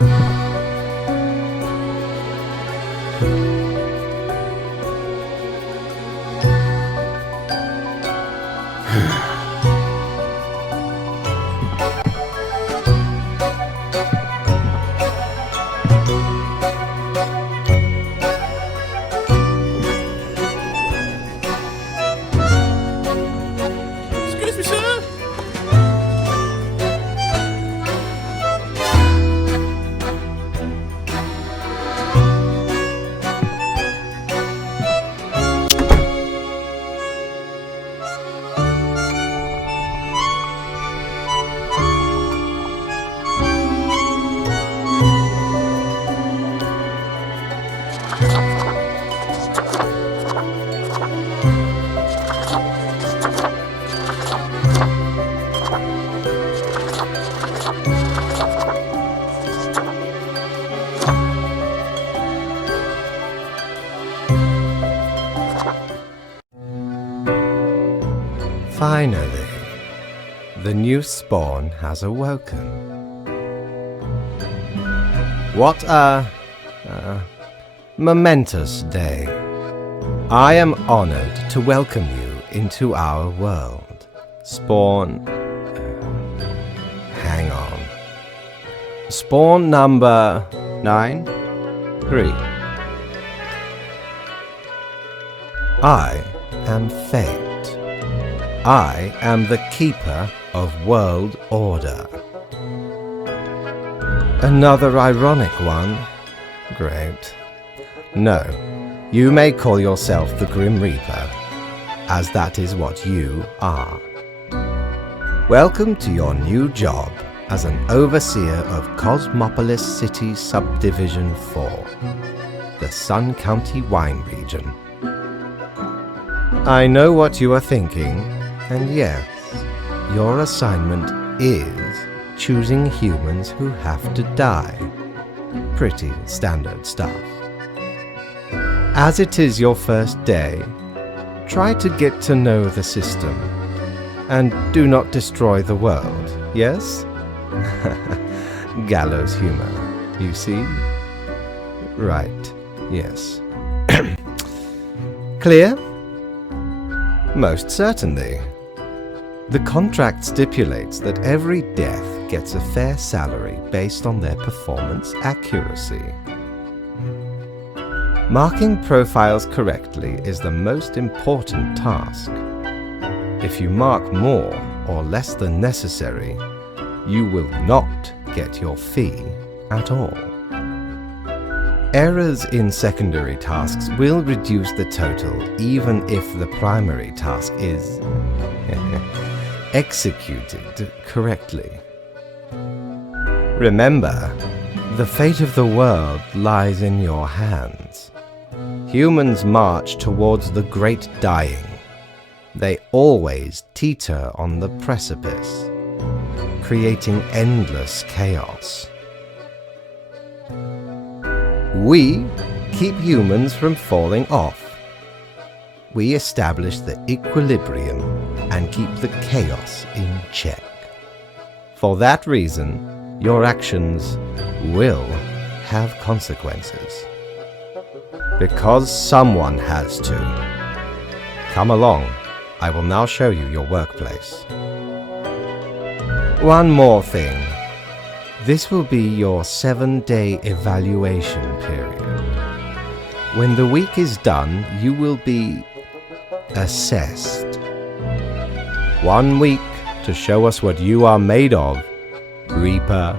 Excuse me, sir. Finally, the new spawn has awoken. What a momentous day. I am honored to welcome you into our world. Spawn... hang on. Spawn number 9-3. I am Fate. I am the keeper of world order. Another ironic one? Great. No, you may call yourself the Grim Reaper, as that is what you are. Welcome to your new job as an overseer of Cosmopolis City Subdivision 4, the Sun County Wine Region. I know what you are thinking, and yes, your assignment is choosing humans who have to die. Pretty standard stuff. As it is your first day, try to get to know the system, and do not destroy the world, yes? Gallows humor, you see? Right, yes. Clear? Most certainly. The contract stipulates that every death gets a fair salary based on their performance accuracy. Marking profiles correctly is the most important task. If you mark more or less than necessary, you will not get your fee at all. Errors in secondary tasks will reduce the total even if the primary task is executed correctly. Remember, the fate of the world lies in your hands. Humans march towards the great dying. They always teeter on the precipice, creating endless chaos. We keep humans from falling off. We establish the equilibrium and keep the chaos in check. For that reason, your actions will have consequences. Because someone has to. Come along, I will now show you your workplace. One more thing. This will be your 7-day evaluation period. When the week is done, you will be assessed. 1 week to show us what you are made of, Reaper.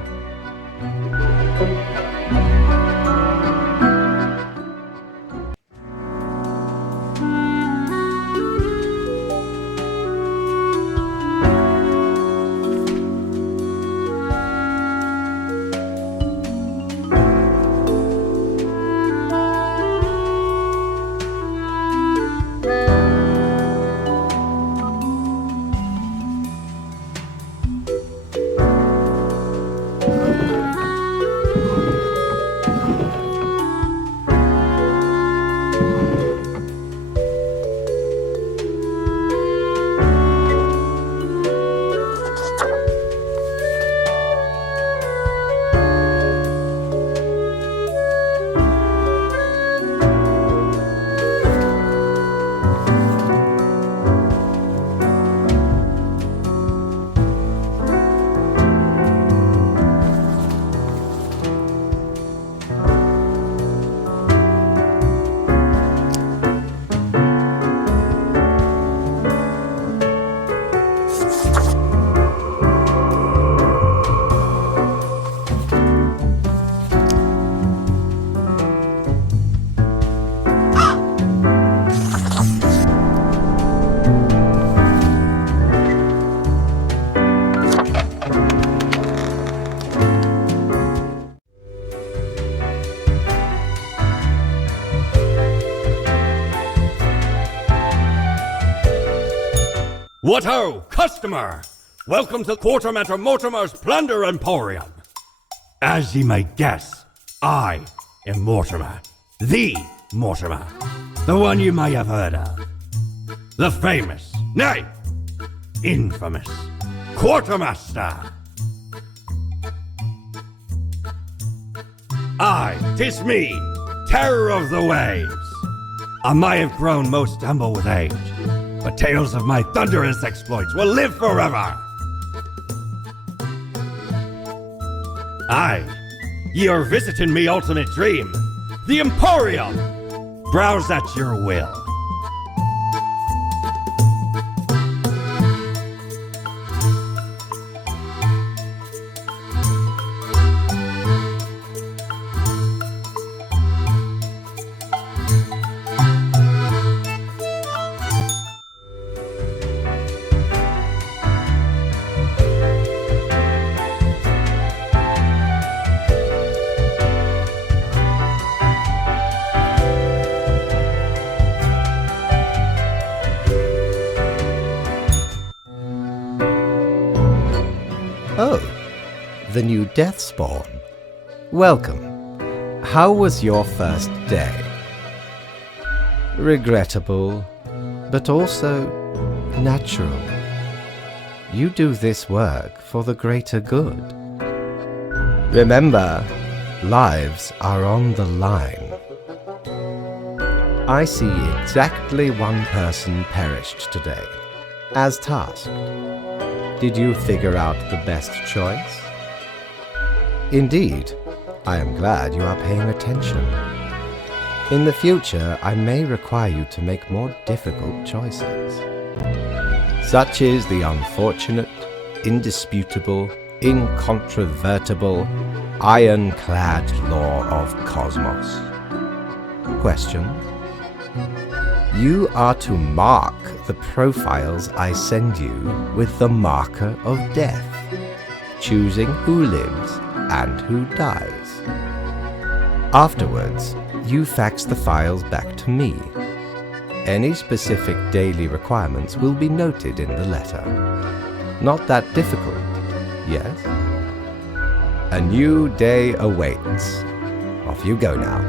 What ho, customer! Welcome to Quartermaster Mortimer's Plunder Emporium. As ye may guess, I am Mortimer. The Mortimer. The one you may have heard of. The famous, nay, infamous Quartermaster. Aye, 'tis me, terror of the waves. I may have grown most humble with age, but tales of my thunderous exploits will live forever. Aye, ye are visiting me ultimate dream, the Emporium. Browse at your will. Oh, the new Deathspawn. Welcome. How was your first day? Regrettable, but also natural. You do this work for the greater good. Remember, lives are on the line. I see exactly one person perished today, as tasked. Did you figure out the best choice? Indeed, I am glad you are paying attention. In the future, I may require you to make more difficult choices. Such is the unfortunate, indisputable, incontrovertible, ironclad law of cosmos. Question: you are to mark the profiles I send you with the marker of death, choosing who lives and who dies. Afterwards, you fax the files back to me. Any specific daily requirements will be noted in the letter. Not that difficult, yes? A new day awaits. Off you go now.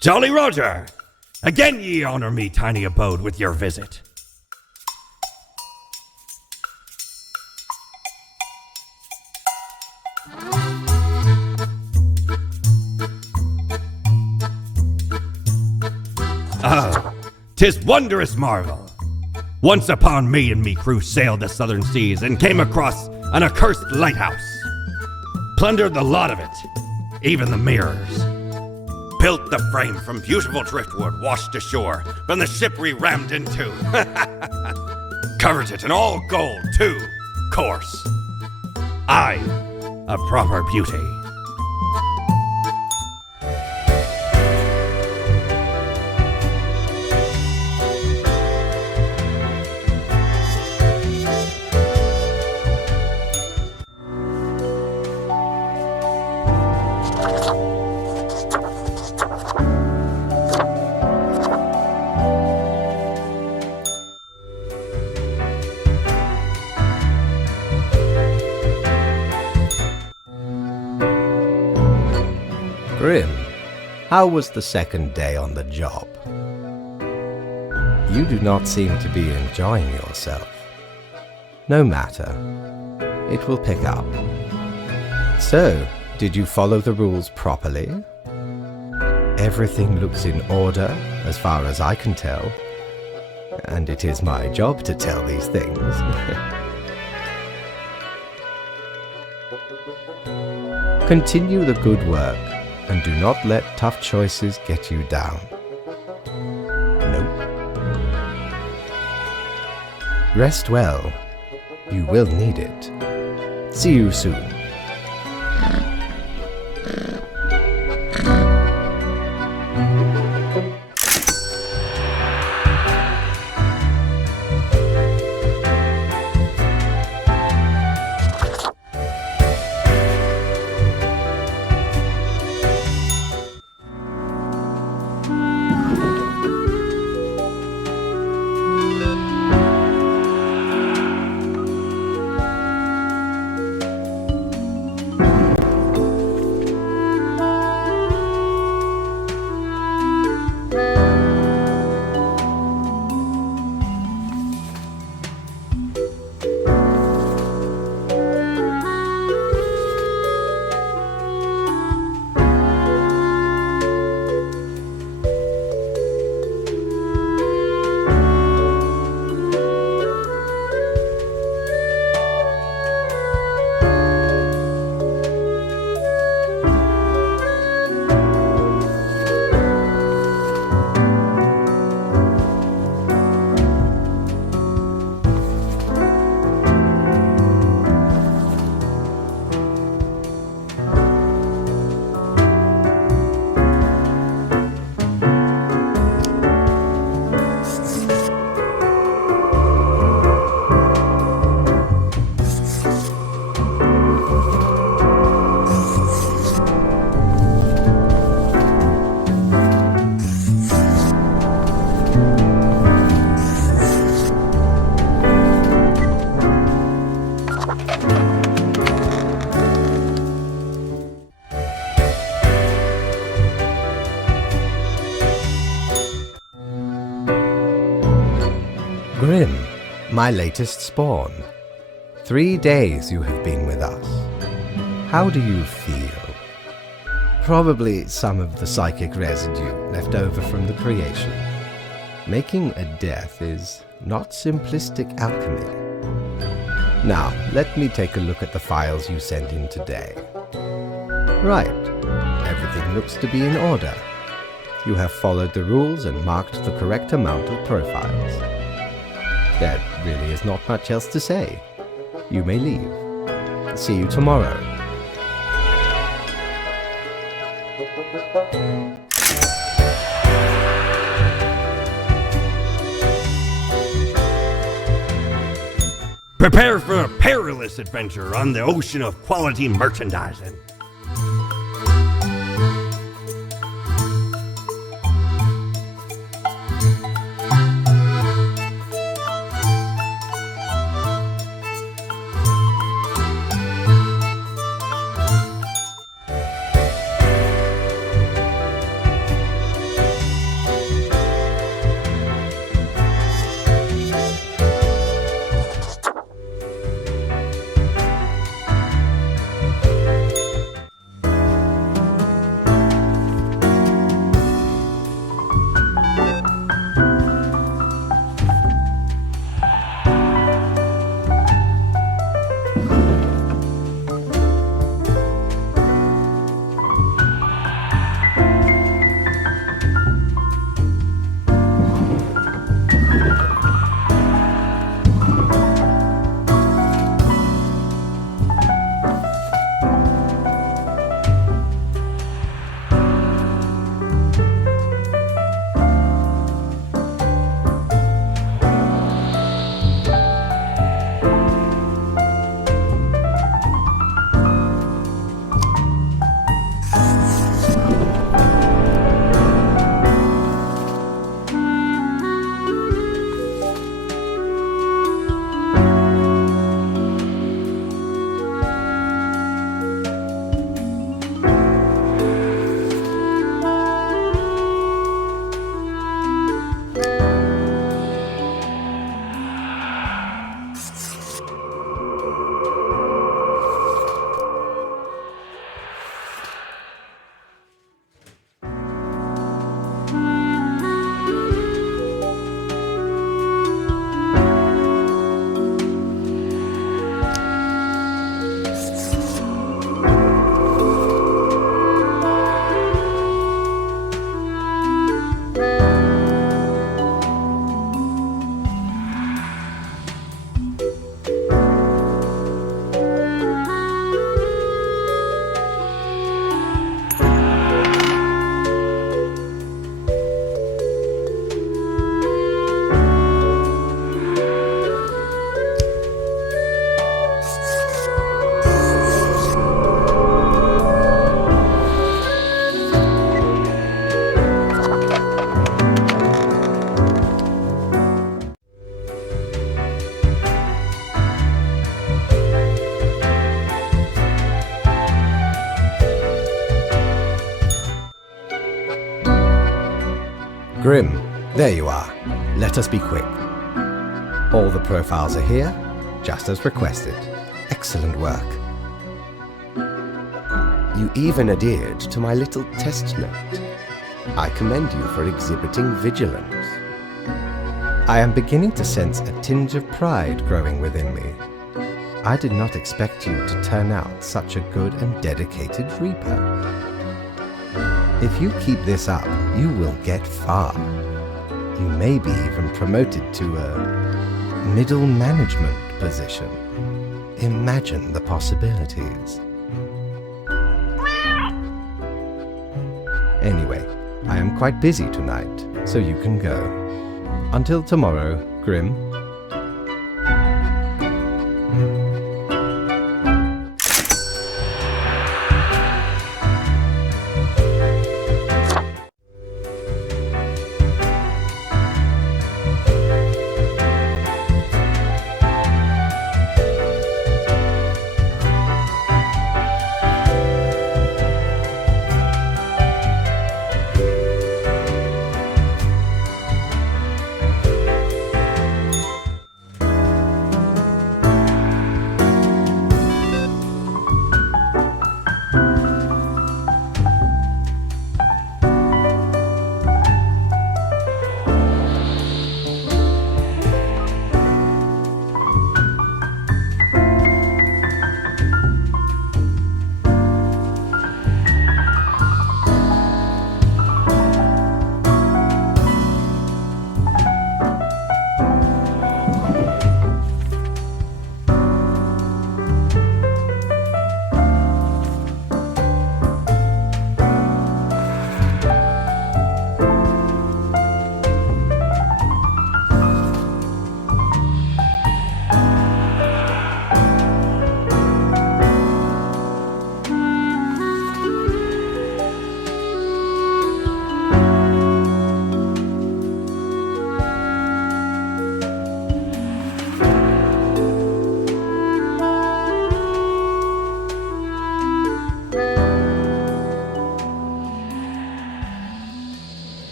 Jolly Roger! Again ye honor me tiny abode with your visit. Ah, 'tis wondrous marvel. Once upon me and me crew sailed the southern seas and came across an accursed lighthouse. Plundered the lot of it, even the mirrors. Built the frame from beautiful driftwood washed ashore from the ship we rammed into. Covered it in all gold, too, course. Aye, a proper beauty. Grim, how was the second day on the job? You do not seem to be enjoying yourself. No matter. It will pick up. So, did you follow the rules properly? Everything looks in order, as far as I can tell. And it is my job to tell these things. Continue the good work, and do not let tough choices get you down. Nope. Rest well. You will need it. See you soon. Grim, my latest spawn. 3 days you have been with us. How do you feel? Probably some of the psychic residue left over from the creation. Making a death is not simplistic alchemy. Now, let me take a look at the files you sent in today. Right. Everything looks to be in order. You have followed the rules and marked the correct amount of profiles. There really is not much else to say. You may leave. See you tomorrow. Prepare for a perilous adventure on the ocean of quality merchandising. Grim, there you are. Let us be quick. All the profiles are here, just as requested. Excellent work. You even adhered to my little test note. I commend you for exhibiting vigilance. I am beginning to sense a tinge of pride growing within me. I did not expect you to turn out such a good and dedicated Reaper. If you keep this up, you will get far. You may be even promoted to a middle management position. Imagine the possibilities. Anyway, I am quite busy tonight, so you can go. Until tomorrow, Grim.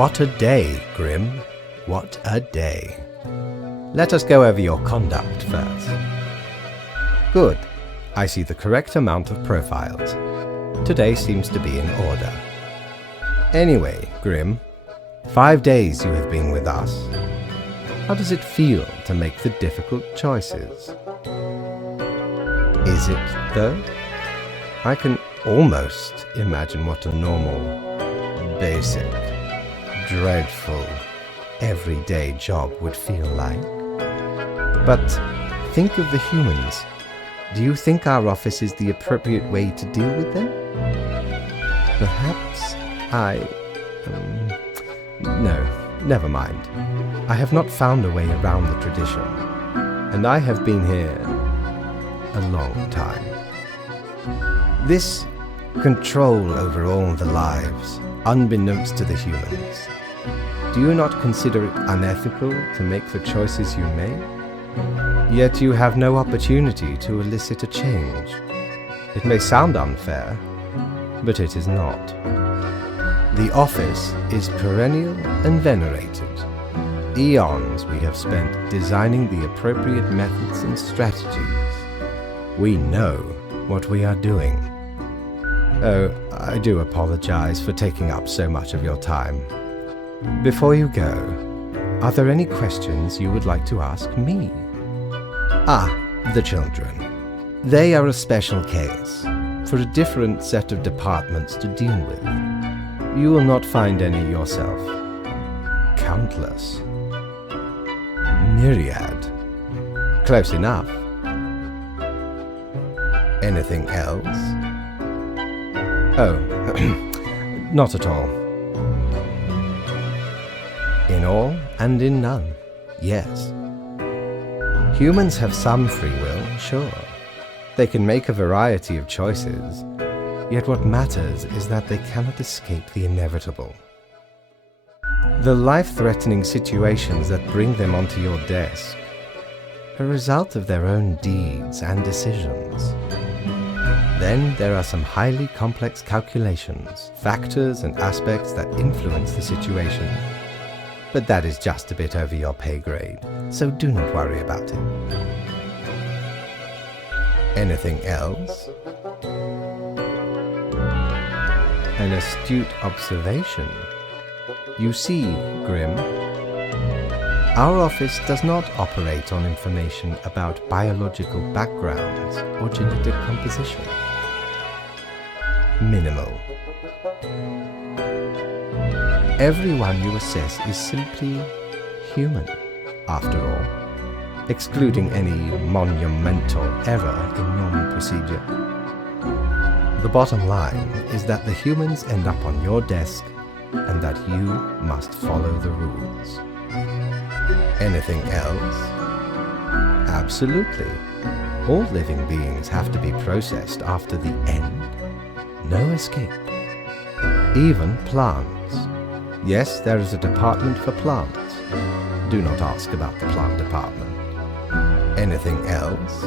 What a day, Grim. What a day. Let us go over your conduct first. Good. I see the correct amount of profiles. Today seems to be in order. Anyway, Grim, 5 days you have been with us. How does it feel to make the difficult choices? Is it, though? I can almost imagine what a normal, basic, dreadful, everyday job would feel like. But think of the humans. Do you think our office is the appropriate way to deal with them? Perhaps no, never mind. I have not found a way around the tradition, and I have been here a long time. This control over all the lives, unbeknownst to the humans, do you not consider it unethical to make the choices you make? Yet you have no opportunity to elicit a change. It may sound unfair, but it is not. The office is perennial and venerated, eons we have spent designing the appropriate methods and strategies. We know what we are doing. Oh, I do apologize for taking up so much of your time. Before you go, are there any questions you would like to ask me? The children. They are a special case, for a different set of departments to deal with. You will not find any yourself. Countless. Myriad. Close enough. Anything else? Oh, not at all. In all and in none, yes. Humans have some free will, sure. They can make a variety of choices, yet what matters is that they cannot escape the inevitable. The life-threatening situations that bring them onto your desk are a result of their own deeds and decisions. Then there are some highly complex calculations, factors and aspects that influence the situation. But that is just a bit over your pay grade, so do not worry about it. Anything else? An astute observation. You see, Grim, our office does not operate on information about biological backgrounds or genetic composition. Minimal. Everyone you assess is simply human, after all, excluding any monumental error in normal procedure. The bottom line is that the humans end up on your desk and that you must follow the rules. Anything else? Absolutely. All living beings have to be processed after the end. No escape. Even plants. Yes, there is a department for plants. Do not ask about the plant department. Anything else?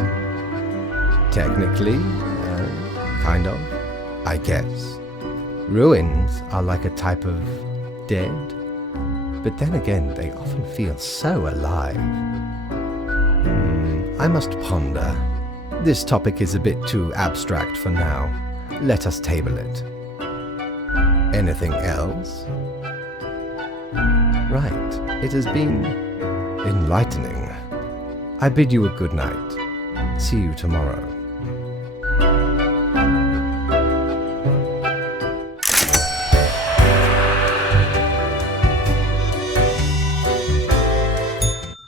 Technically, kind of, I guess. Ruins are like a type of dead, but then again, they often feel so alive. I must ponder. This topic is a bit too abstract for now. Let us table it. Anything else? Right, it has been enlightening. I bid you a good night. See you tomorrow.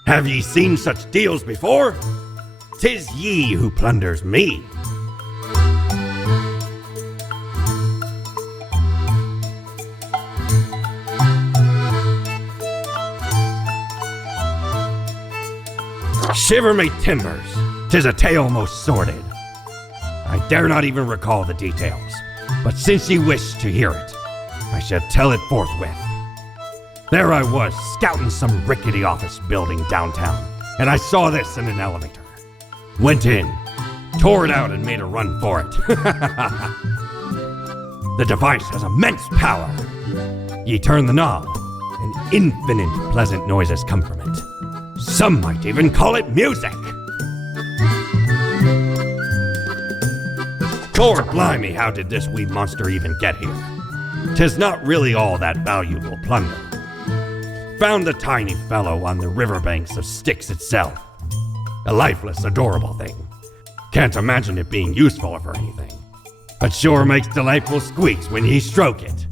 Have ye seen such deals before? 'Tis ye who plunders me. Shiver me timbers, 'tis a tale most sordid. I dare not even recall the details, but since ye wish to hear it, I shall tell it forthwith. There I was, scouting some rickety office building downtown, and I saw this in an elevator. Went in, tore it out and made a run for it. The device has immense power. Ye turn the knob, and infinite pleasant noises come from it. Some might even call it music. Gor blimey, how did this wee monster even get here? 'Tis not really all that valuable plunder. Found the tiny fellow on the riverbanks of Styx itself. A lifeless, adorable thing. Can't imagine it being useful for anything. But sure makes delightful squeaks when ye stroke it.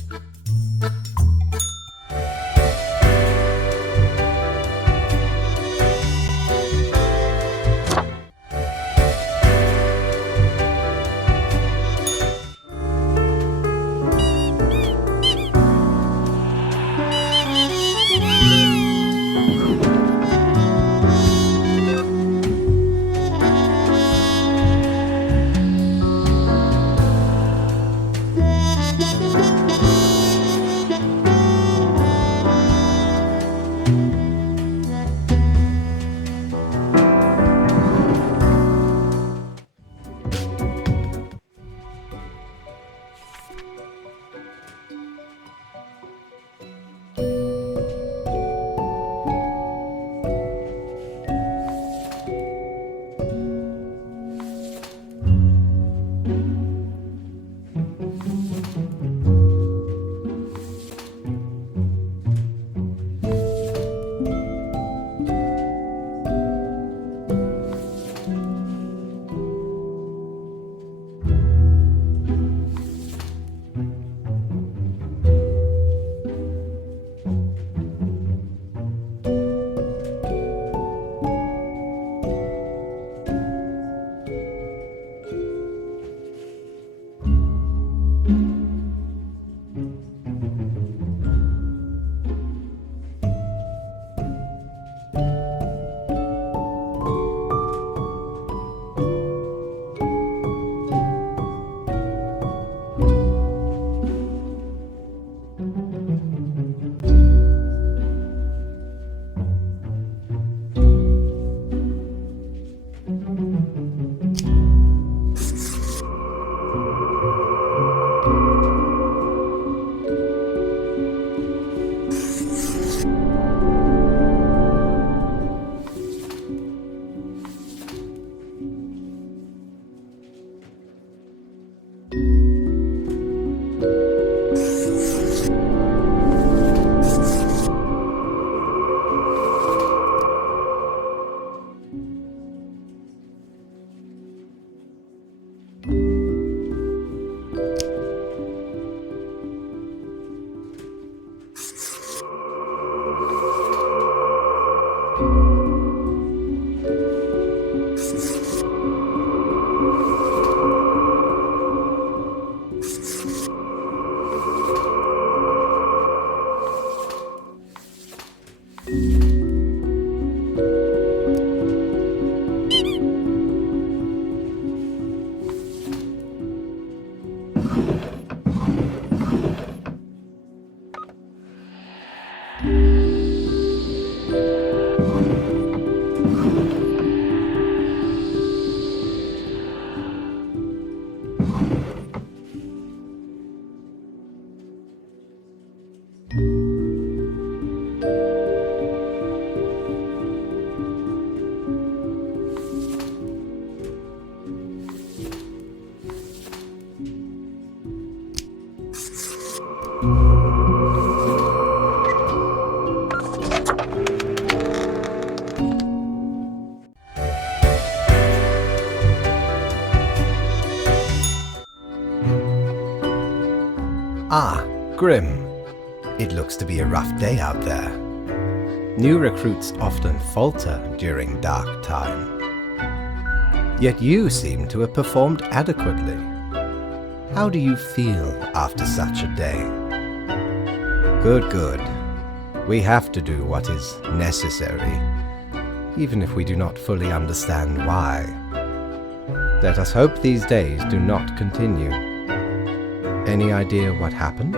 Ah, Grim. It looks to be a rough day out there. New recruits often falter during dark time. Yet you seem to have performed adequately. How do you feel after such a day? Good, good. We have to do what is necessary, even if we do not fully understand why. Let us hope these days do not continue. Any idea what happened?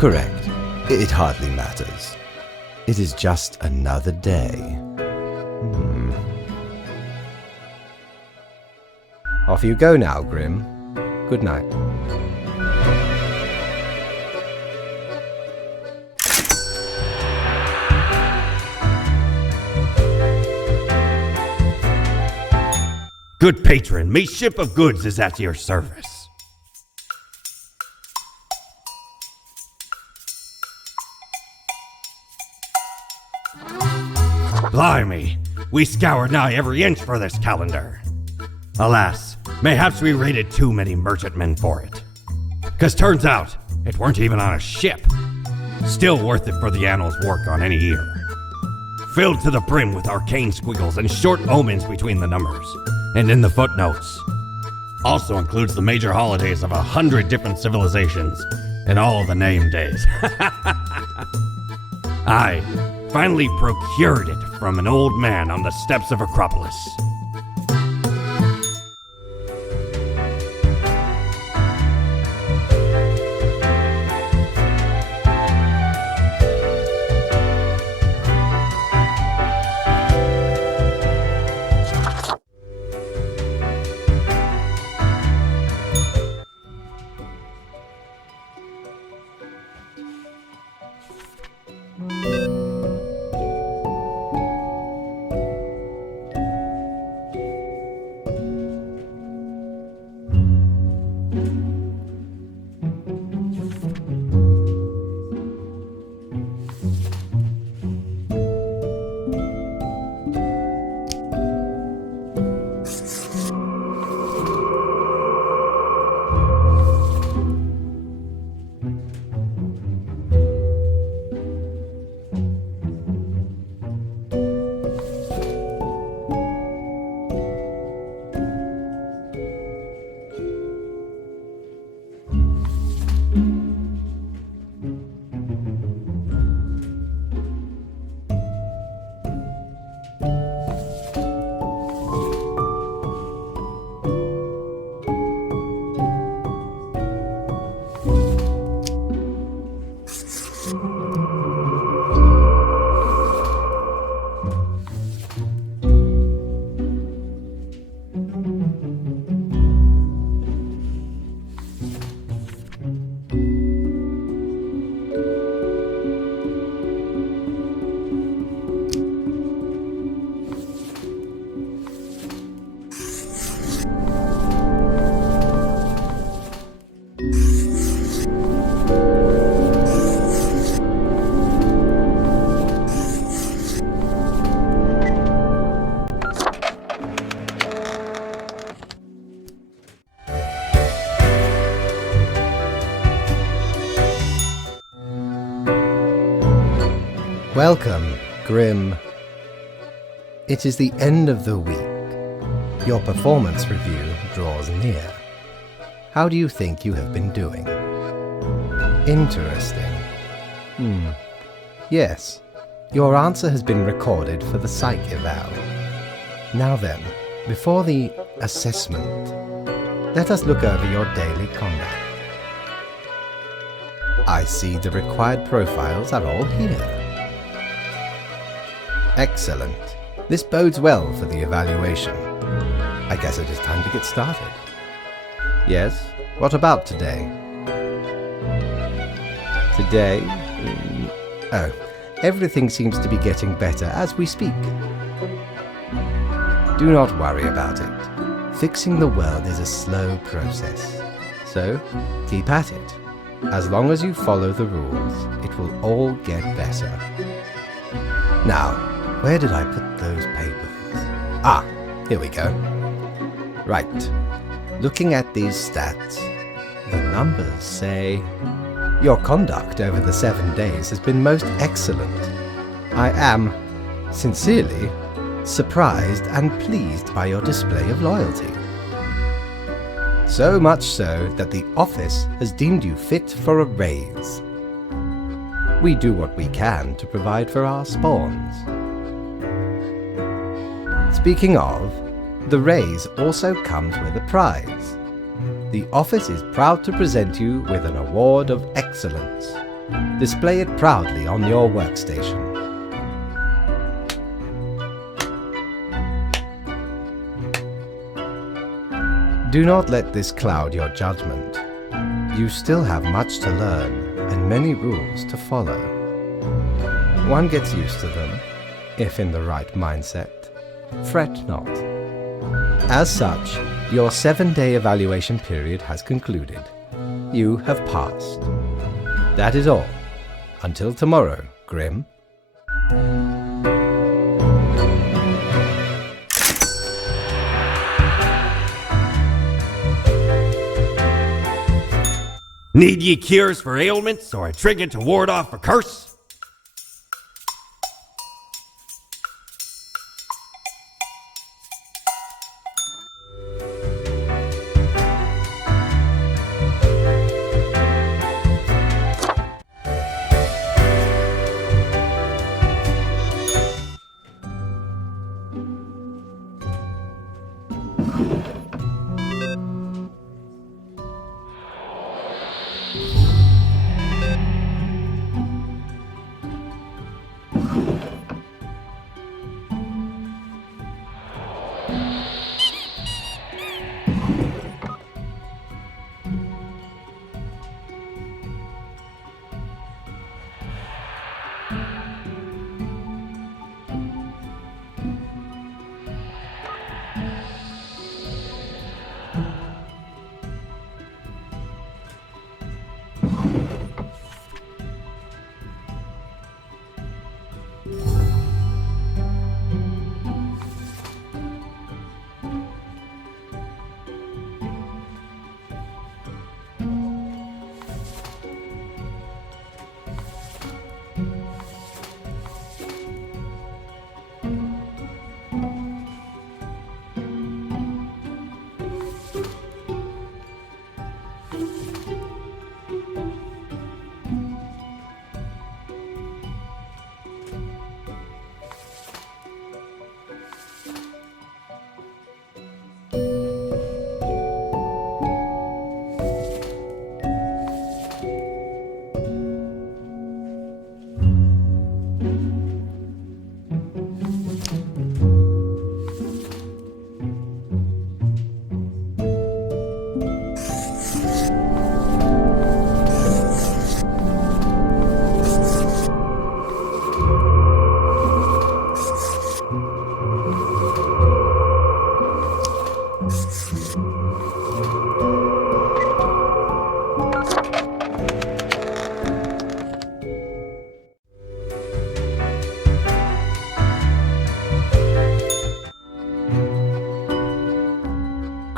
Correct. It hardly matters. It is just another day. Off you go now, Grim. Good night. Good patron, me ship of goods is at your service. Blimey, we scoured nigh every inch for this calendar. Alas, mayhaps we raided too many merchantmen for it. 'Cause turns out, it weren't even on a ship. Still worth it for the annals work on any year. Filled to the brim with arcane squiggles and short omens between the numbers, and in the footnotes. Also includes the major holidays of 100 different civilizations, and all the name days. I finally procured it from an old man on the steps of Acropolis. Welcome, Grim. It is the end of the week. Your performance review draws near. How do you think you have been doing? Interesting. Yes, your answer has been recorded for the psych eval. Now then, before the assessment, let us look over your daily conduct. I see the required profiles are all here. Excellent. This bodes well for the evaluation. I guess it is time to get started. Yes? What about today? Today? Oh, everything seems to be getting better as we speak. Do not worry about it. Fixing the world is a slow process. So, keep at it. As long as you follow the rules, it will all get better. Now, where did I put those papers? Ah, here we go. Right. Looking at these stats, the numbers say your conduct over the 7 days has been most excellent. I am, sincerely, surprised and pleased by your display of loyalty. So much so that the office has deemed you fit for a raise. We do what we can to provide for our spawns. Speaking of, the raise also comes with a prize. The office is proud to present you with an award of excellence. Display it proudly on your workstation. Do not let this cloud your judgment. You still have much to learn and many rules to follow. One gets used to them, if in the right mindset. Fret not. As such, your 7-day evaluation period has concluded. You have passed. That is all. Until tomorrow, Grim. Need ye cures for ailments or a trinket to ward off a curse?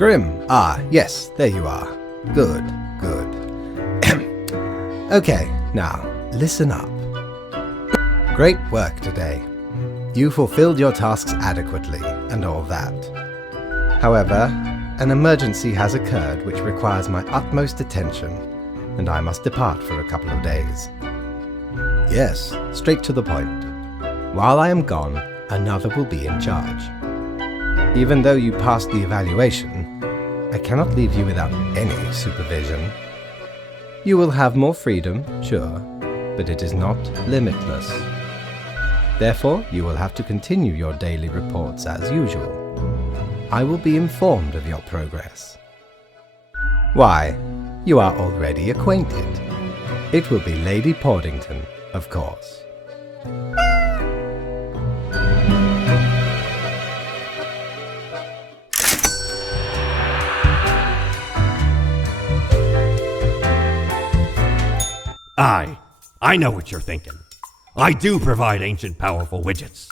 Grim. Ah, yes, there you are. Good, good. Okay, now, listen up. Great work today. You fulfilled your tasks adequately, and all that. However, an emergency has occurred which requires my utmost attention, and I must depart for a couple of days. Yes, straight to the point. While I am gone, another will be in charge. Even though you passed the evaluation, I cannot leave you without any supervision. You will have more freedom, sure, but it is not limitless. Therefore, you will have to continue your daily reports as usual. I will be informed of your progress. Why, you are already acquainted. It will be Lady Portington, of course. I know what you're thinking. I do provide ancient powerful widgets.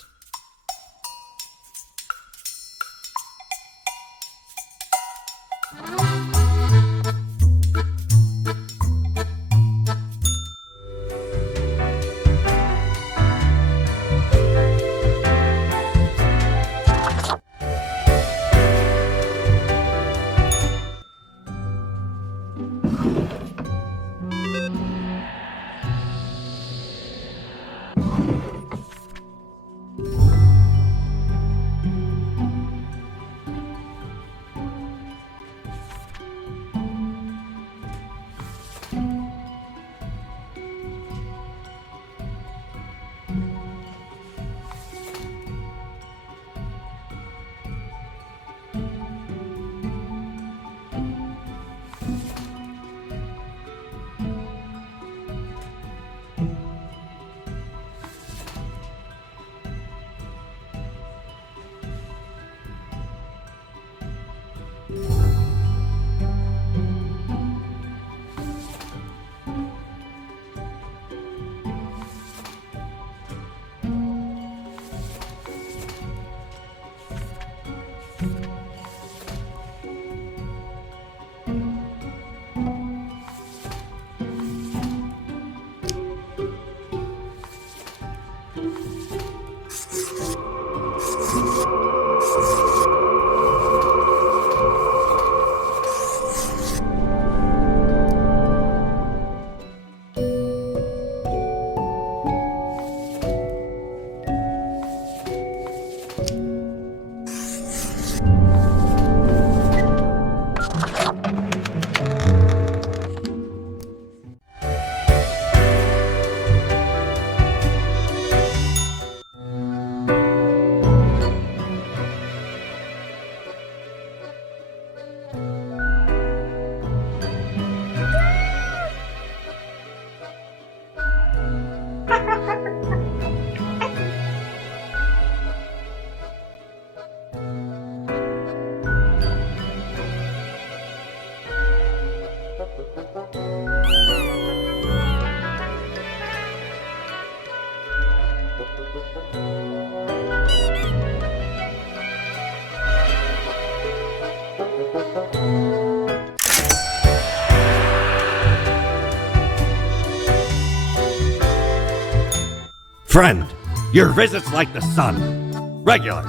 Friend, your visit's like the sun, regular,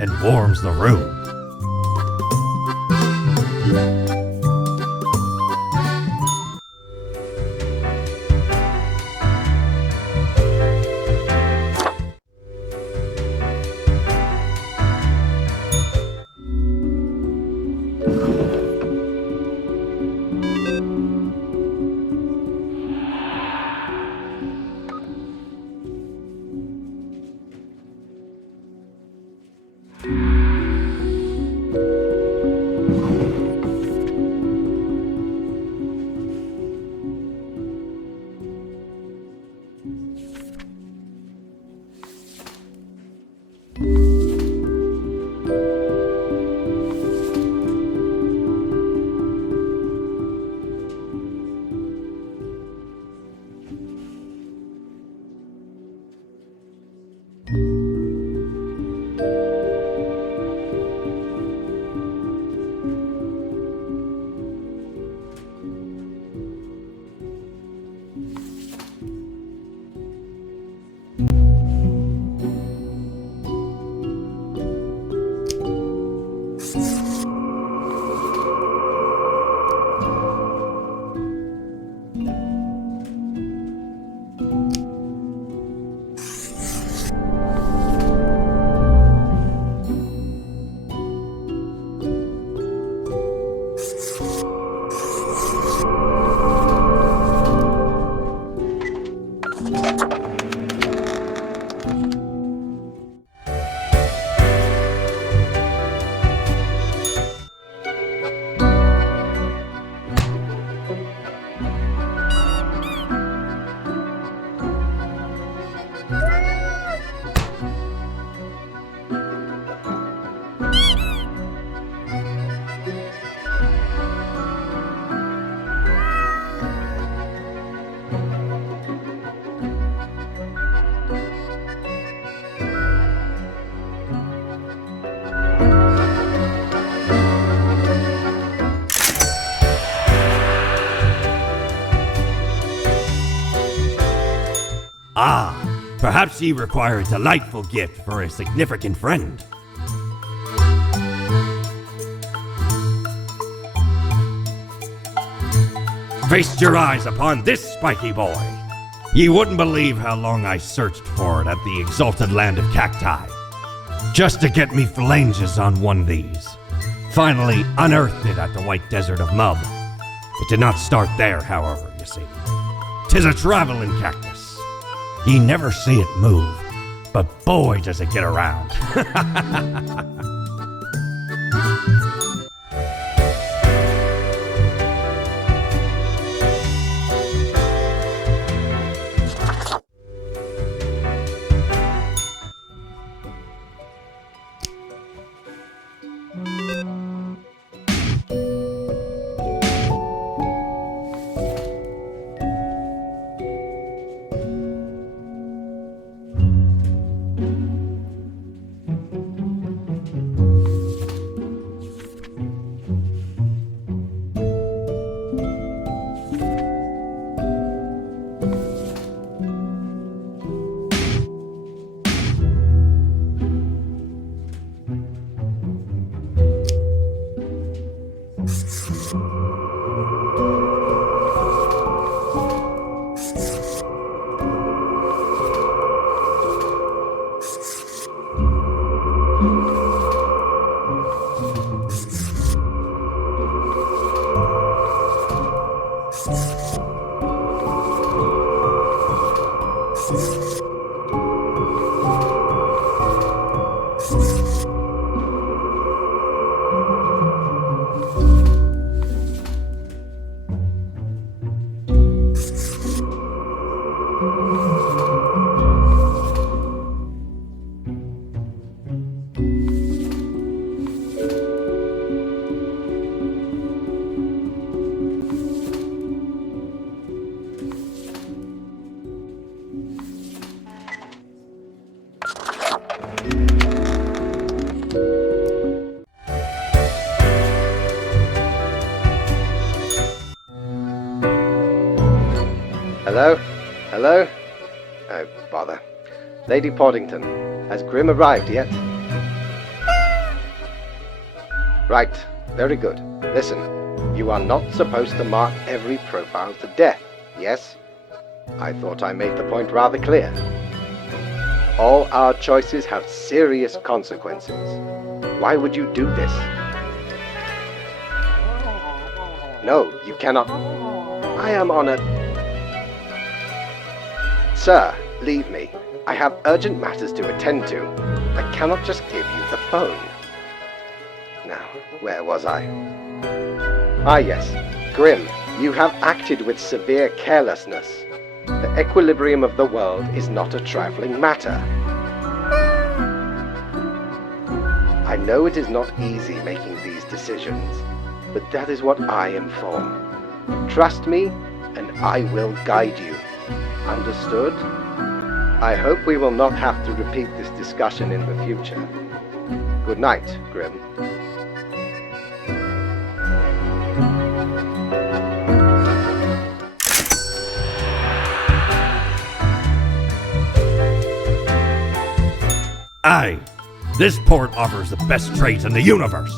and warms the room. Ah, perhaps ye require a delightful gift for a significant friend. Feast your eyes upon this spiky boy. Ye wouldn't believe how long I searched for it at the exalted land of cacti, just to get me phalanges on one of these. Finally unearthed it at the White Desert of Mub. It did not start there, however, you see. 'Tis a traveling cactus. Ye never see it move, but boy does it get around. Hello? Hello? Oh, bother. Lady Portington, has Grim arrived yet? Right, very good. Listen, you are not supposed to mark every profile to death, yes? I thought I made the point rather clear. All our choices have serious consequences. Why would you do this? No, you cannot. I am on a... Sir, leave me. I have urgent matters to attend to. I cannot just give you the phone. Now, where was I? Ah, yes. Grim, you have acted with severe carelessness. The equilibrium of the world is not a trifling matter. I know it is not easy making these decisions, but that is what I am for. Trust me, and I will guide you. Understood? I hope we will not have to repeat this discussion in the future. Good night, Grim. Aye, this port offers the best trades in the universe.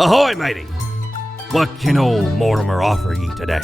Ahoy, matey! What can old Mortimer offer ye today?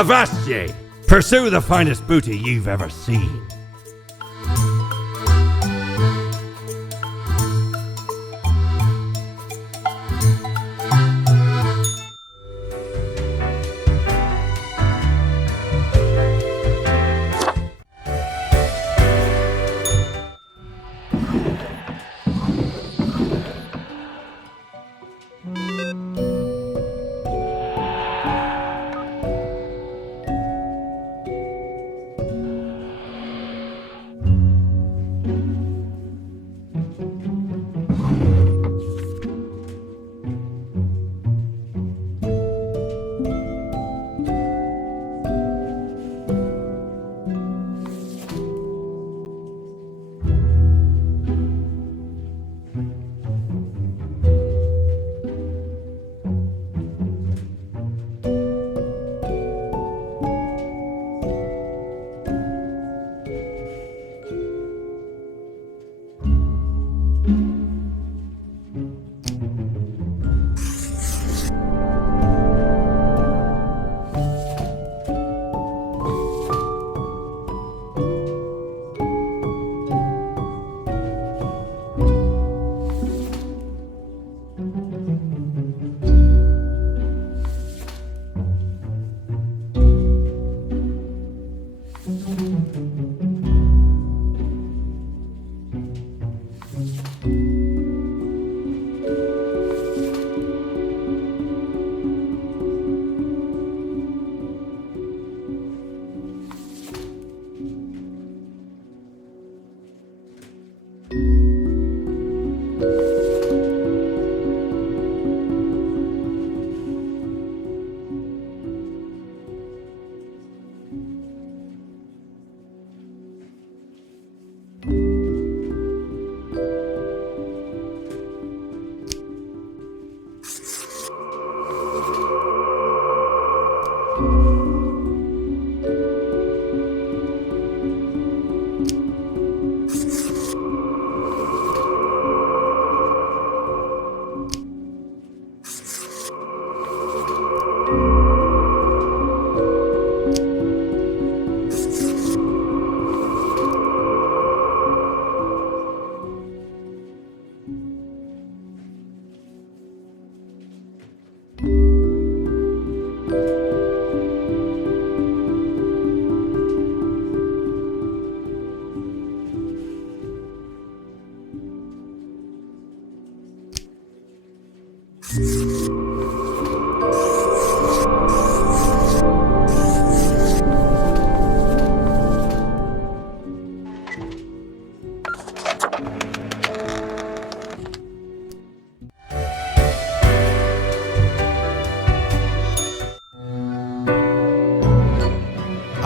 Avast ye! Pursue the finest booty you've ever seen.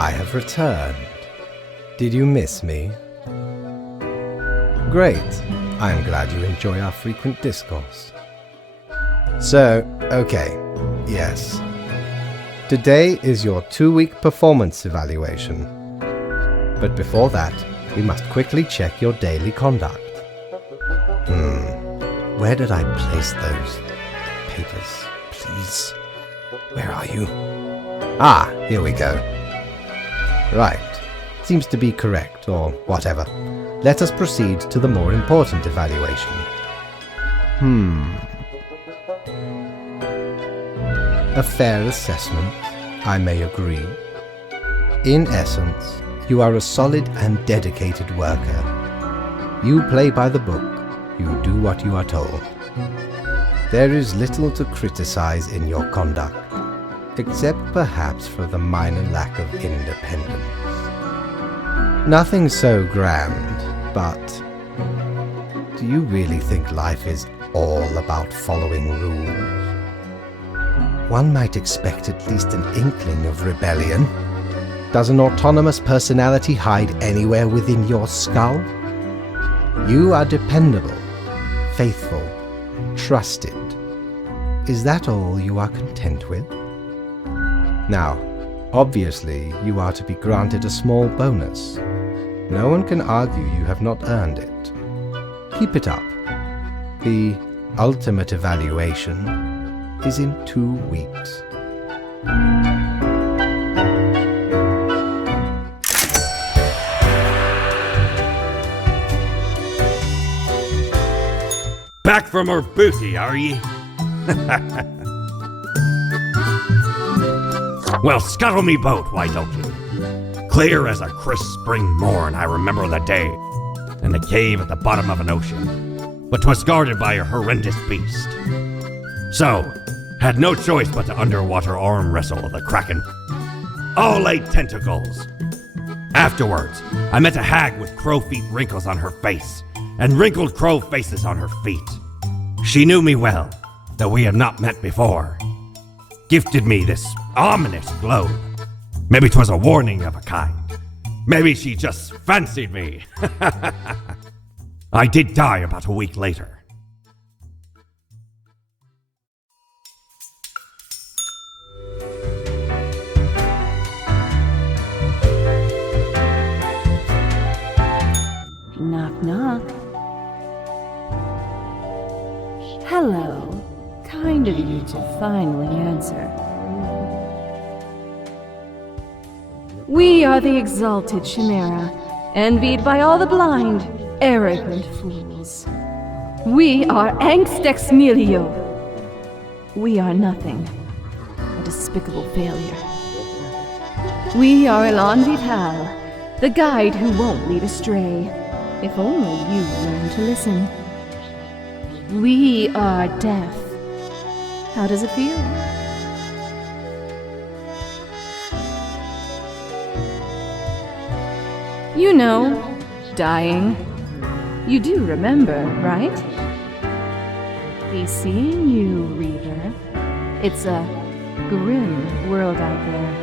I have returned. Did you miss me? Great. I'm glad you enjoy our frequent discourse. So, okay, yes. Today is your 2-week performance evaluation. But before that, we must quickly check your daily conduct. Where did I place those papers? Please. Where are you? Ah, here we go. Right. Seems to be correct, or whatever. Let us proceed to the more important evaluation. A fair assessment, I may agree. In essence, you are a solid and dedicated worker. You play by the book. You do what you are told. There is little to criticize in your conduct, except perhaps for the minor lack of independence. Nothing so grand, but do you really think life is all about following rules? One might expect at least an inkling of rebellion. Does an autonomous personality hide anywhere within your skull? You are dependable, faithful, trusted. Is that all you are content with? Now, obviously, you are to be granted a small bonus. No one can argue you have not earned it. Keep it up. The ultimate evaluation is in 2 weeks. Back from her booty, are ye? Well, scuttle me boat, why don't you? Clear as a crisp spring morn, I remember the day, in the cave at the bottom of an ocean, but 'twas guarded by a horrendous beast. So, had no choice but to underwater arm wrestle the kraken. All 8 tentacles. Afterwards, I met a hag with crow feet wrinkles on her face, and wrinkled crow faces on her feet. She knew me well, though we had not met before. Gifted me this ominous globe. Maybe 'twas a warning of a kind. Maybe she just fancied me. I did die about a week later. Knock, knock. Hello. Kind of you to finally answer. We are the exalted Chimera, envied by all the blind, arrogant fools. We are Angst Ex Nihilo. We are nothing. A despicable failure. We are Elan Vital, the guide who won't lead astray. If only you learn to listen. We are death. How does it feel? You know, dying. You do remember, right? He's seeing you, Reaver. It's a grim world out there.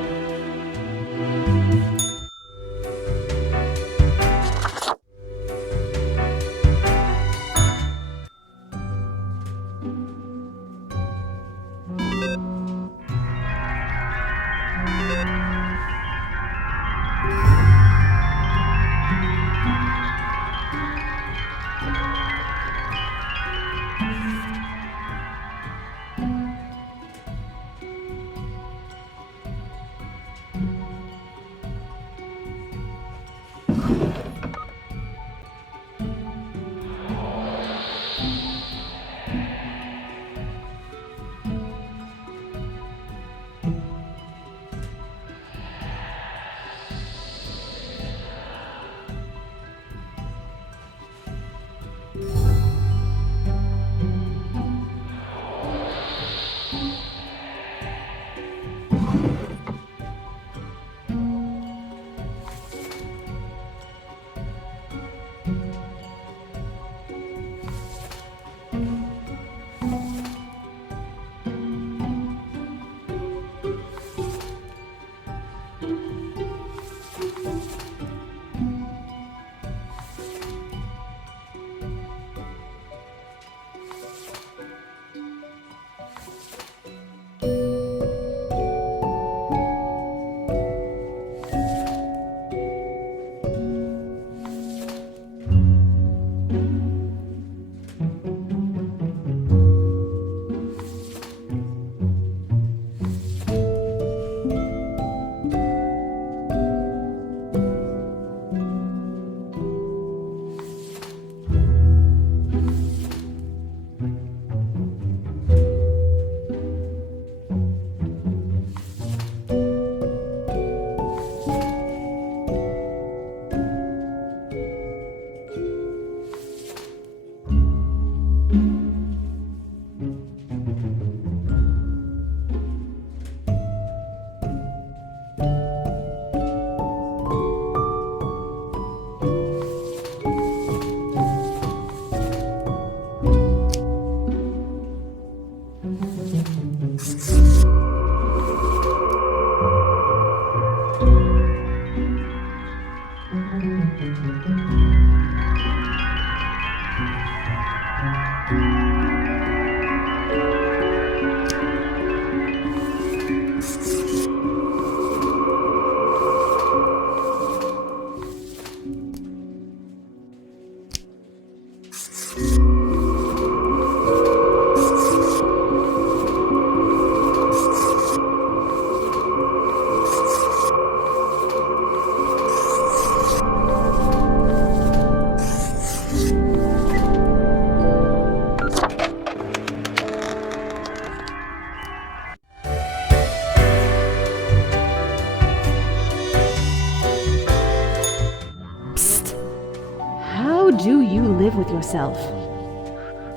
do you live with yourself?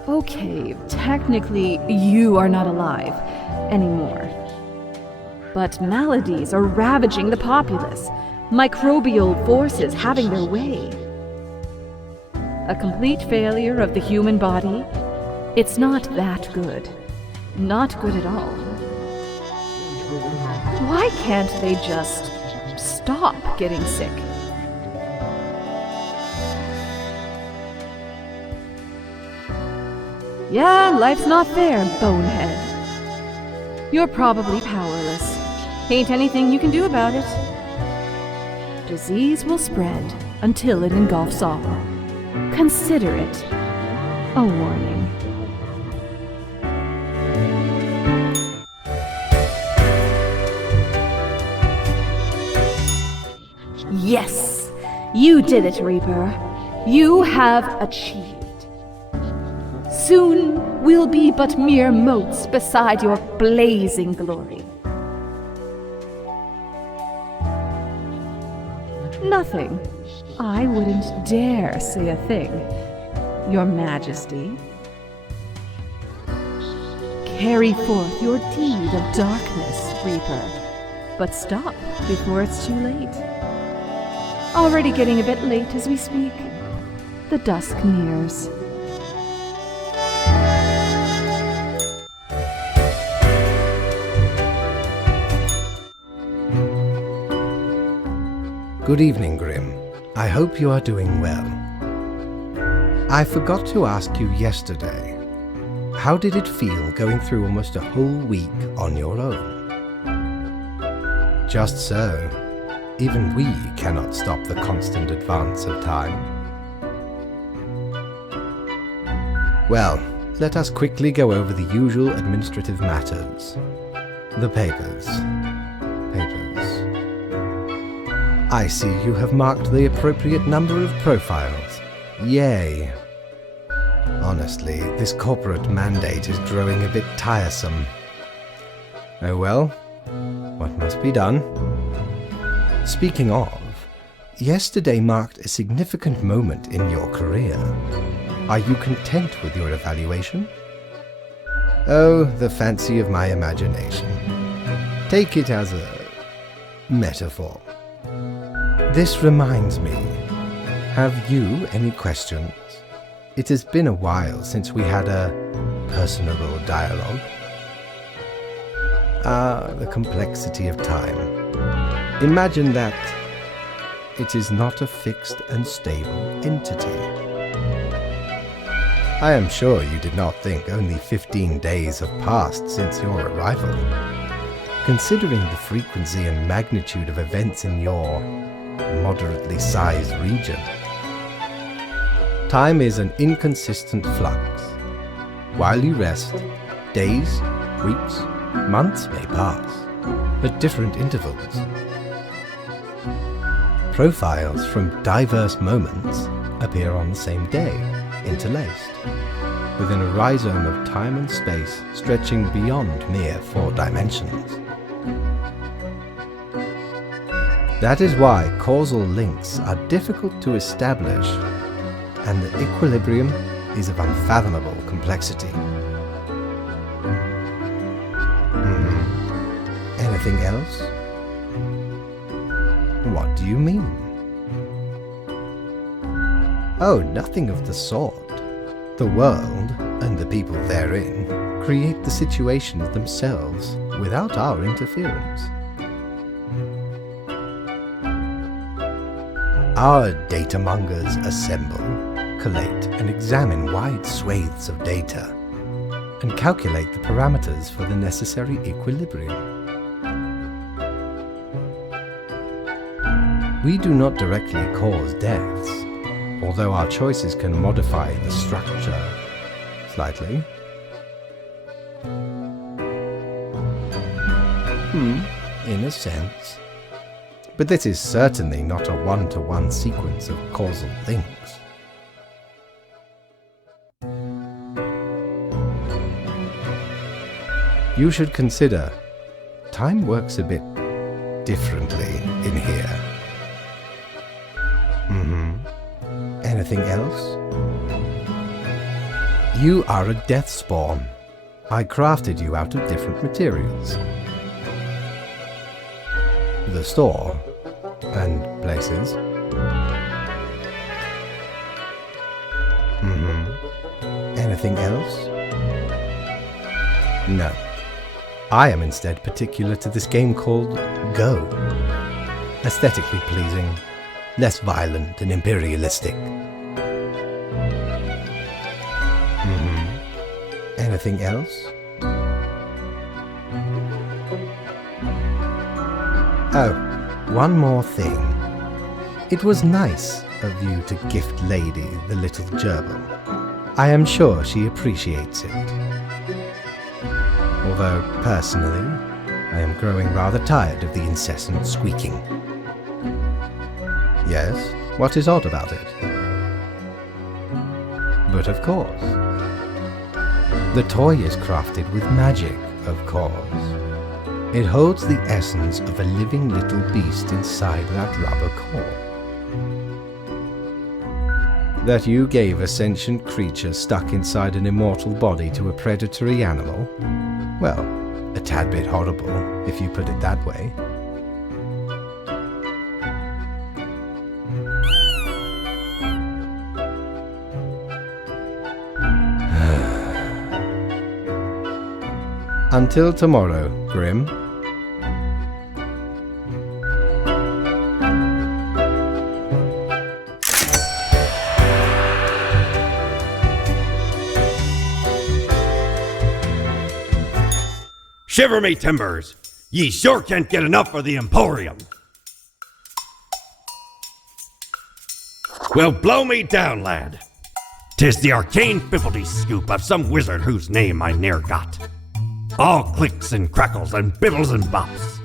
Okay, technically, you are not alive anymore. But maladies are ravaging the populace, microbial forces having their way. A complete failure of the human body? It's not that good. Not good at all. Why can't they just stop getting sick? Yeah, life's not fair, bonehead. You're probably powerless. Ain't anything you can do about it. Disease will spread until it engulfs all. Consider it a warning. Yes! You did it, Reaper. You have achieved. Soon we'll be but mere motes beside your blazing glory. Nothing. I wouldn't dare say a thing, Your Majesty. Carry forth your deed of darkness, Reaper, but stop before it's too late. Already getting a bit late as we speak. The dusk nears. Good evening, Grim. I hope you are doing well. I forgot to ask you yesterday. How did it feel going through almost a whole week on your own? Just so. Even we cannot stop the constant advance of time. Well, let us quickly go over the usual administrative matters. The papers. I see you have marked the appropriate number of profiles. Yay. Honestly, this corporate mandate is growing a bit tiresome. Oh well, what must be done? Speaking of, yesterday marked a significant moment in your career. Are you content with your evaluation? Oh, the fancy of my imagination. Take it as a metaphor. This reminds me, have you any questions? It has been a while since we had a personable dialogue. Ah, the complexity of time. Imagine that it is not a fixed and stable entity. I am sure you did not think only 15 days have passed since your arrival. Considering the frequency and magnitude of events in your moderately sized region. Time is an inconsistent flux. While you rest, days, weeks, months may pass, at different intervals. Profiles from diverse moments appear on the same day, interlaced, within a rhizome of time and space stretching beyond mere 4 dimensions. That is why causal links are difficult to establish, and the equilibrium is of unfathomable complexity. Anything else? What do you mean? Oh, nothing of the sort. The world, and the people therein, create the situations themselves without our interference. Our datamongers assemble, collate and examine wide swathes of data, and calculate the parameters for the necessary equilibrium. We do not directly cause deaths, although our choices can modify the structure slightly. In a sense. But this is certainly not a one-to-one sequence of causal links. You should consider, time works a bit differently in here. Anything else? You are a death spawn. I crafted you out of different materials. The store and places. Anything else? No. I am instead particular to this game called Go. Aesthetically pleasing, less violent and imperialistic. Anything else? Oh, one more thing. It was nice of you to gift Lady the little gerbil. I am sure she appreciates it. Although, personally, I am growing rather tired of the incessant squeaking. Yes, what is odd about it? But of course. The toy is crafted with magic, of course. It holds the essence of a living little beast inside that rubber core. That you gave a sentient creature stuck inside an immortal body to a predatory animal? Well, a tad bit horrible, if you put it that way. Until tomorrow, Grim. Shiver me timbers! Ye sure can't get enough of the Emporium! Well, blow me down, lad. 'Tis the arcane fibbly scoop of some wizard whose name I ne'er got. All clicks and crackles and bibbles and bops.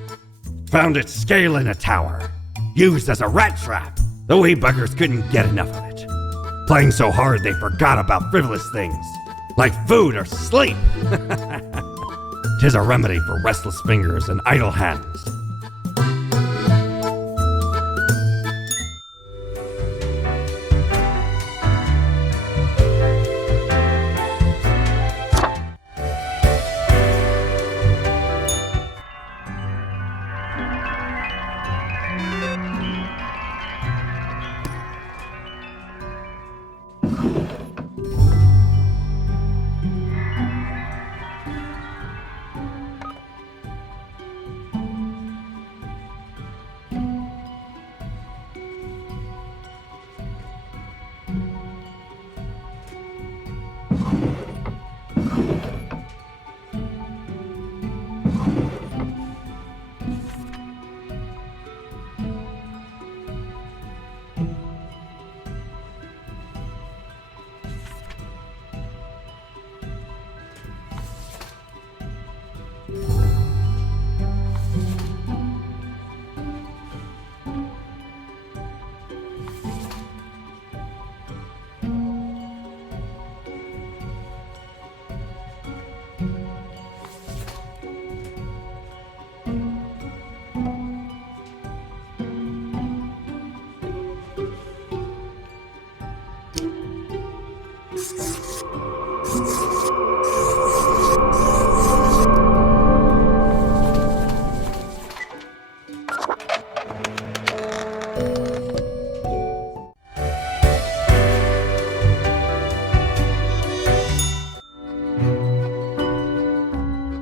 Found it scale in a tower, used as a rat trap. The wee buggers couldn't get enough of it. Playing so hard they forgot about frivolous things, like food or sleep. 'Tis a remedy for restless fingers and idle hands.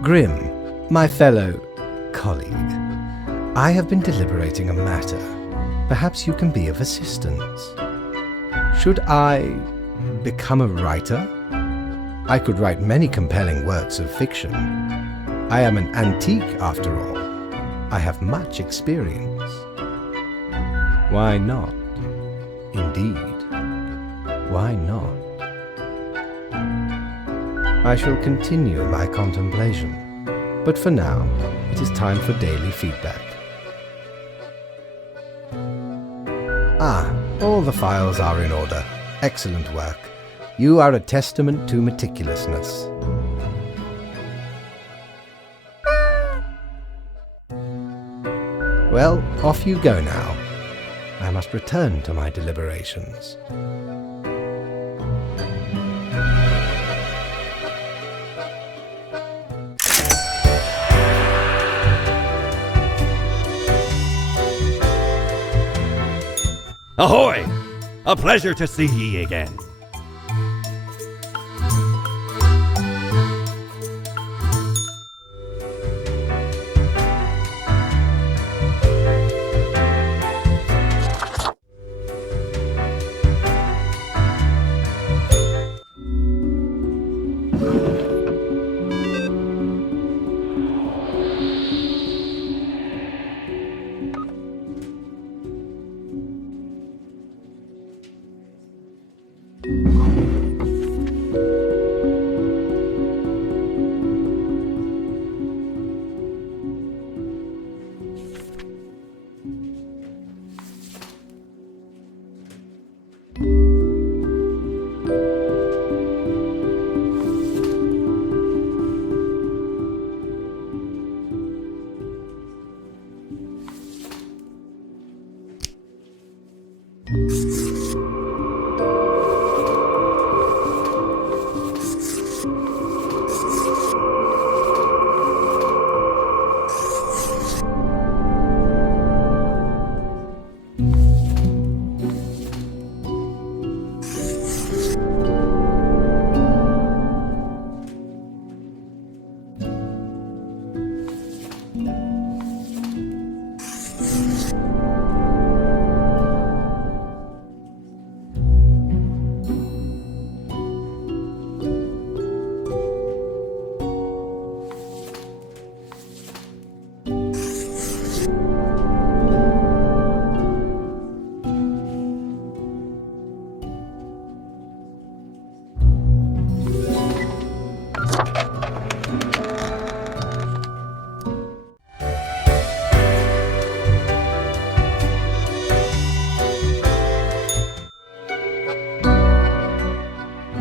Grim, my fellow colleague, I have been deliberating a matter. Perhaps you can be of assistance. Should I become a writer? I could write many compelling works of fiction. I am an antique, after all. I have much experience. Why not? Indeed. Why not? I shall continue my contemplation, but for now, it is time for daily feedback. Ah, all the files are in order. Excellent work. You are a testament to meticulousness. Well, off you go now. I must return to my deliberations. Ahoy! A pleasure to see ye again.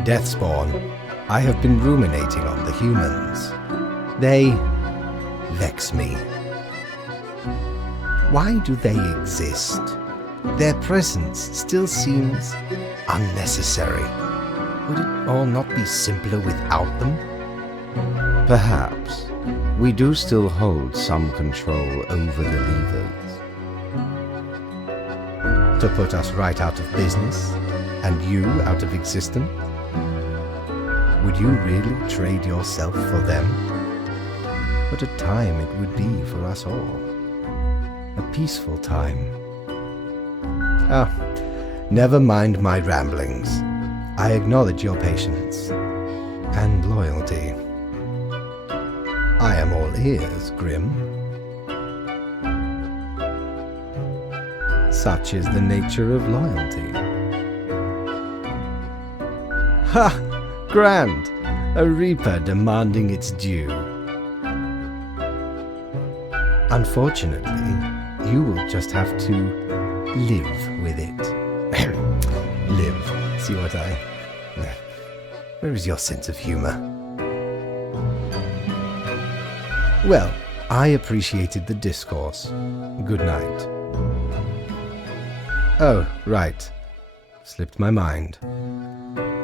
Deathspawn, I have been ruminating on the humans. They vex me. Why do they exist? Their presence still seems unnecessary. Would it all not be simpler without them? Perhaps we do still hold some control over the levers. To put us right out of business, and you out of existence? Would you really trade yourself for them? What a time it would be for us all. A peaceful time. Ah, never mind my ramblings. I acknowledge your patience and loyalty. I am all ears, Grim. Such is the nature of loyalty. Ha! Grand! A reaper demanding its due. Unfortunately, you will just have to live with it. Live. See what I... Where is your sense of humor? Well, I appreciated the discourse. Good night. Oh, right. Slipped my mind.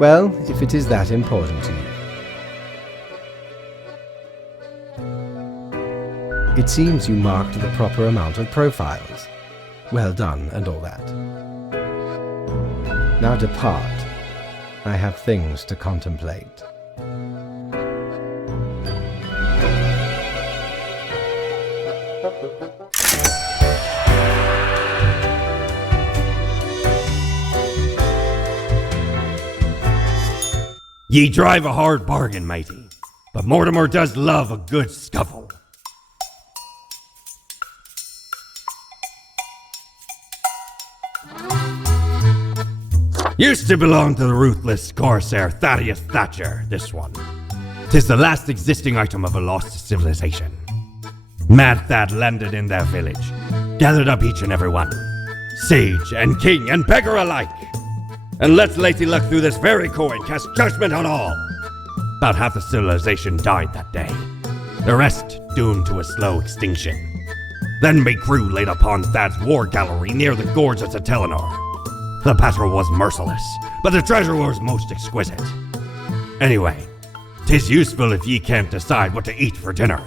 Well, if it is that important to you. It seems you marked the proper amount of profiles. Well done, and all that. Now depart. I have things to contemplate. Ye drive a hard bargain, matey, but Mortimer does love a good scuffle. Used to belong to the ruthless corsair Thaddeus Thatcher, this one. 'Tis the last existing item of a lost civilization. Mad Thad landed in their village, gathered up each and every one, sage and king and beggar alike, and let Lady Luck through this very coin cast judgment on all. About half the civilization died that day, the rest doomed to a slow extinction. Then me crew laid upon Thad's war gallery near the gorge of Telenor. The battle was merciless, but the treasure was most exquisite. Anyway, 'tis useful if ye can't decide what to eat for dinner.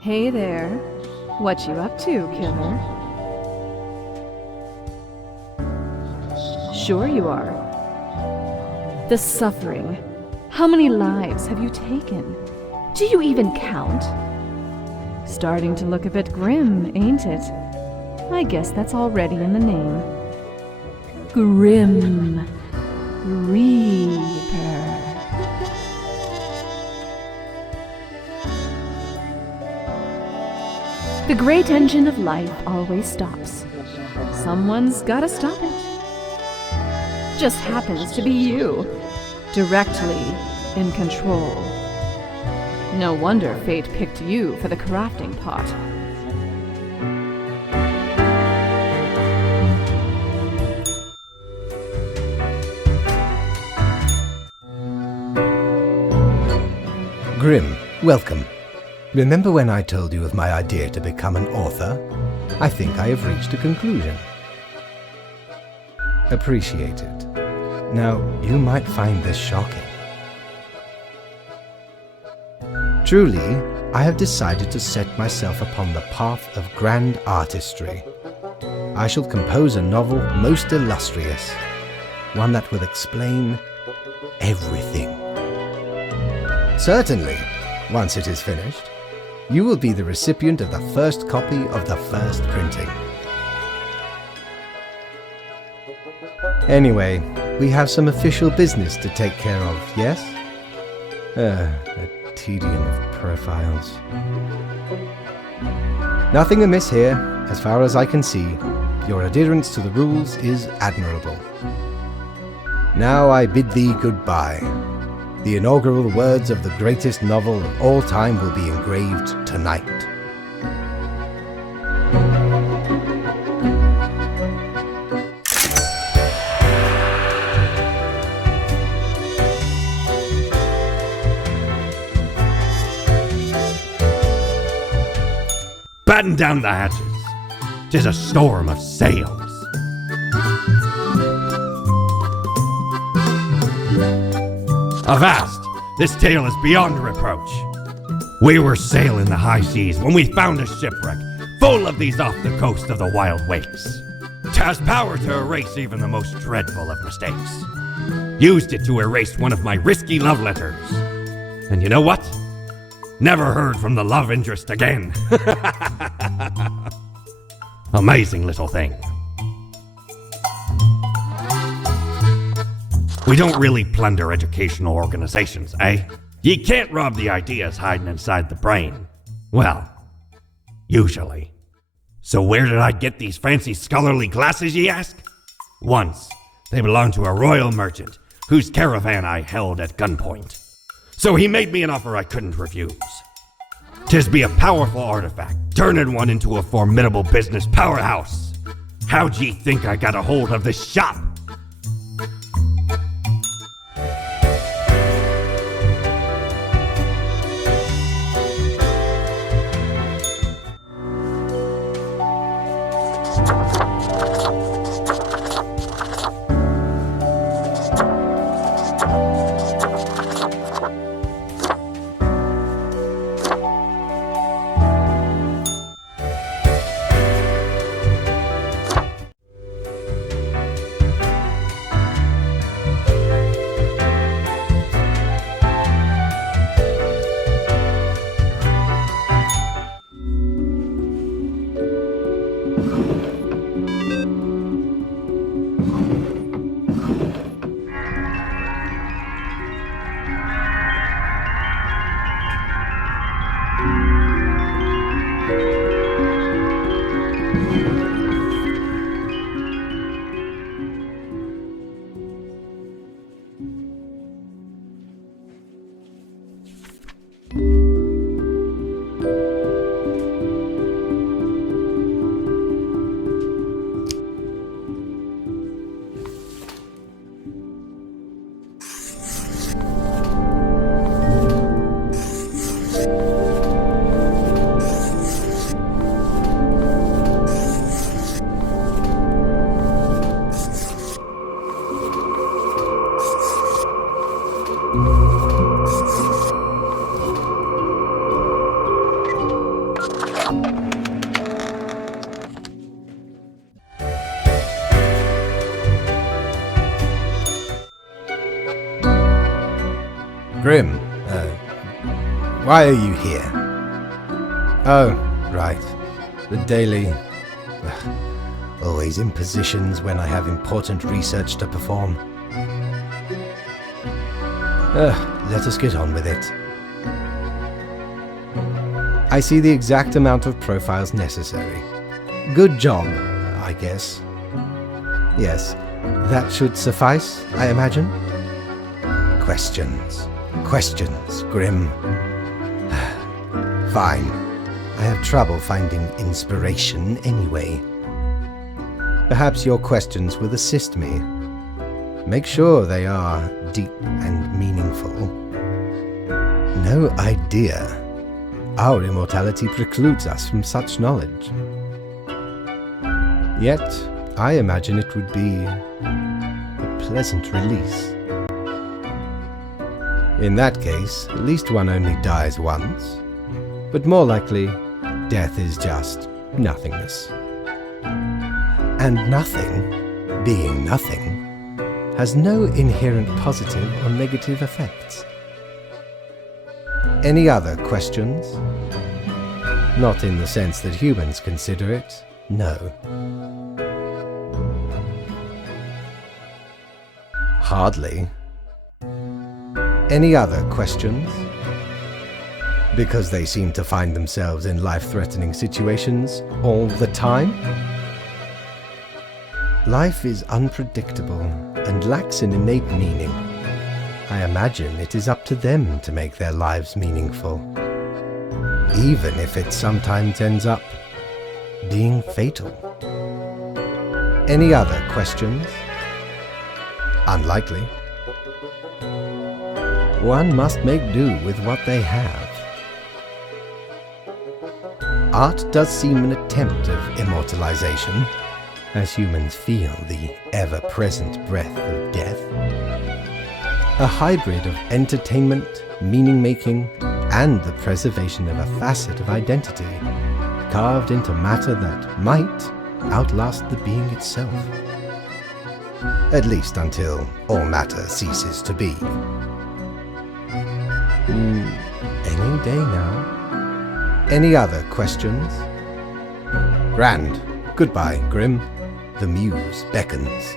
Hey there. What you up to, killer? Sure you are. The suffering. How many lives have you taken? Do you even count? Starting to look a bit grim, ain't it? I guess that's already in the name. Grim Reaper. The great engine of life always stops. Someone's gotta stop it. Just happens to be you, directly in control. No wonder fate picked you for the crafting pot. Grim, welcome. Remember when I told you of my idea to become an author? I think I have reached a conclusion. Appreciate it. Now, you might find this shocking. Truly, I have decided to set myself upon the path of grand artistry. I shall compose a novel most illustrious, one that will explain everything. Certainly, once it is finished, you will be the recipient of the first copy of the first printing. Anyway, we have some official business to take care of, yes? The tedium of profiles. Nothing amiss here, as far as I can see. Your adherence to the rules is admirable. Now I bid thee goodbye. The inaugural words of the greatest novel of all time will be engraved tonight. Batten down the hatches. 'Tis a storm of sails. Avast! This tale is beyond reproach. We were sailing the high seas when we found a shipwreck full of these off the coast of the wild wakes. 'Twas power to erase even the most dreadful of mistakes. Used it to erase one of my risky love letters. And you know what? Never heard from the love interest again. Amazing little thing. We don't really plunder educational organizations, eh? You can't rob the ideas hiding inside the brain. Well, usually. So where did I get these fancy scholarly glasses, ye ask? Once, they belonged to a royal merchant whose caravan I held at gunpoint. So he made me an offer I couldn't refuse. 'Tis be a powerful artifact, turning one into a formidable business powerhouse. How'd ye think I got a hold of this shop? Grim, why are you here? Oh, right. The daily... always in positions when I have important research to perform. Let us get on with it. I see the exact amount of profiles necessary. Good job, I guess. Yes, that should suffice, I imagine. Questions. Questions, Grim. Fine. I have trouble finding inspiration anyway. Perhaps your questions will assist me. Make sure they are deep and meaningful. No idea. Our immortality precludes us from such knowledge. Yet, I imagine it would be a pleasant release. In that case, at least one only dies once. But more likely, death is just nothingness. And nothing, being nothing, has no inherent positive or negative effects. Any other questions? Not in the sense that humans consider it, no. Hardly. Any other questions? Because they seem to find themselves in life-threatening situations all the time? Life is unpredictable and lacks an innate meaning. I imagine it is up to them to make their lives meaningful, even if it sometimes ends up being fatal. Any other questions? Unlikely. One must make do with what they have. Art does seem an attempt of immortalization, as humans feel the ever-present breath of death. A hybrid of entertainment, meaning-making, and the preservation of a facet of identity, carved into matter that might outlast the being itself. At least until all matter ceases to be. Any day now. Any other questions? Grand. Goodbye, Grim. The muse beckons.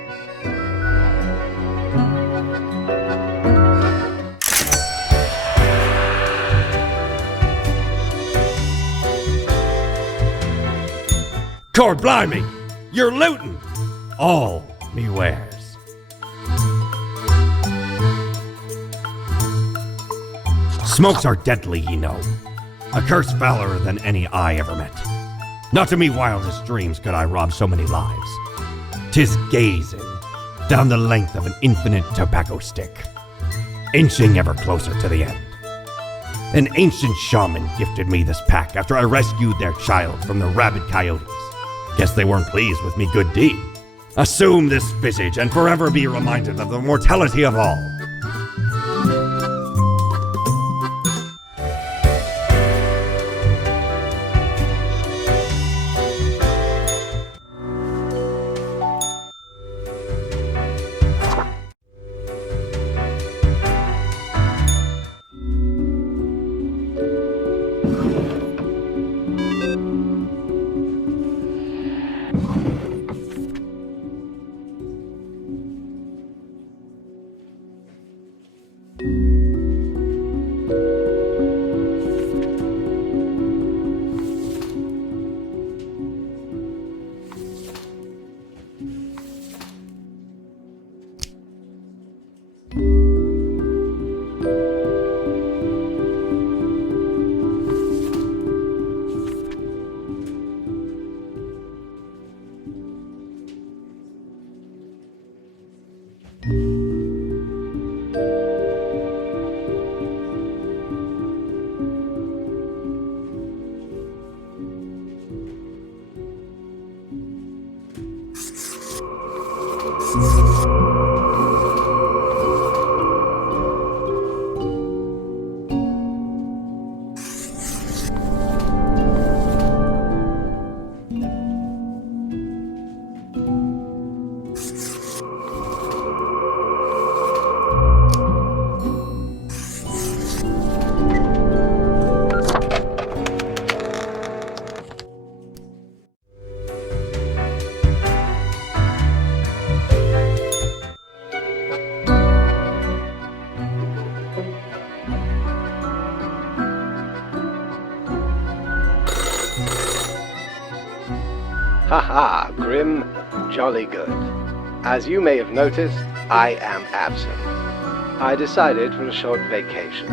Cord blimey! You're looting! All me wares. Smokes are deadly, ye know. A curse fouler than any I ever met. Not to me wildest dreams could I rob so many lives. 'Tis gazing down the length of an infinite tobacco stick, inching ever closer to the end. An ancient shaman gifted me this pack after I rescued their child from the rabid coyotes. Guess they weren't pleased with me good deed. Assume this visage and forever be reminded of the mortality of all. Haha, Grim, jolly good. As you may have noticed, I am absent. I decided for a short vacation.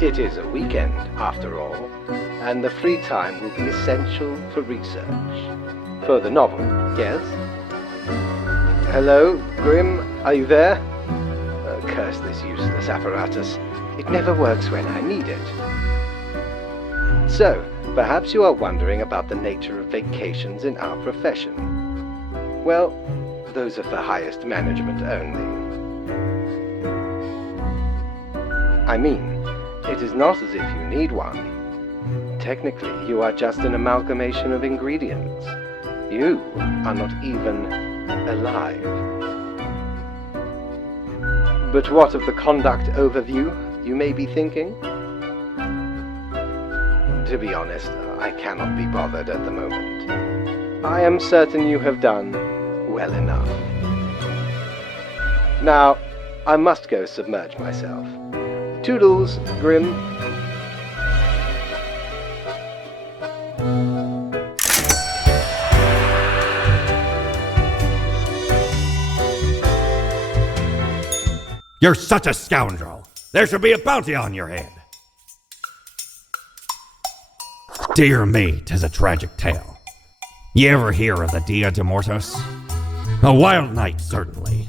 It is a weekend, after all, and the free time will be essential for research. For the novel, yes? Hello, Grim, are you there? Curse this useless apparatus. It never works when I need it. So, perhaps you are wondering about the nature of vacations in our profession. Well, those are for highest management only. I mean, it is not as if you need one. Technically, you are just an amalgamation of ingredients. You are not even alive. But what of the conduct overview, you may be thinking? To be honest, I cannot be bothered at the moment. I am certain you have done well enough. Now, I must go submerge myself. Toodles, Grim. You're such a scoundrel. There should be a bounty on your head. Dear me, 'tis a tragic tale. You ever hear of the Dia de Mortos? A wild night, certainly.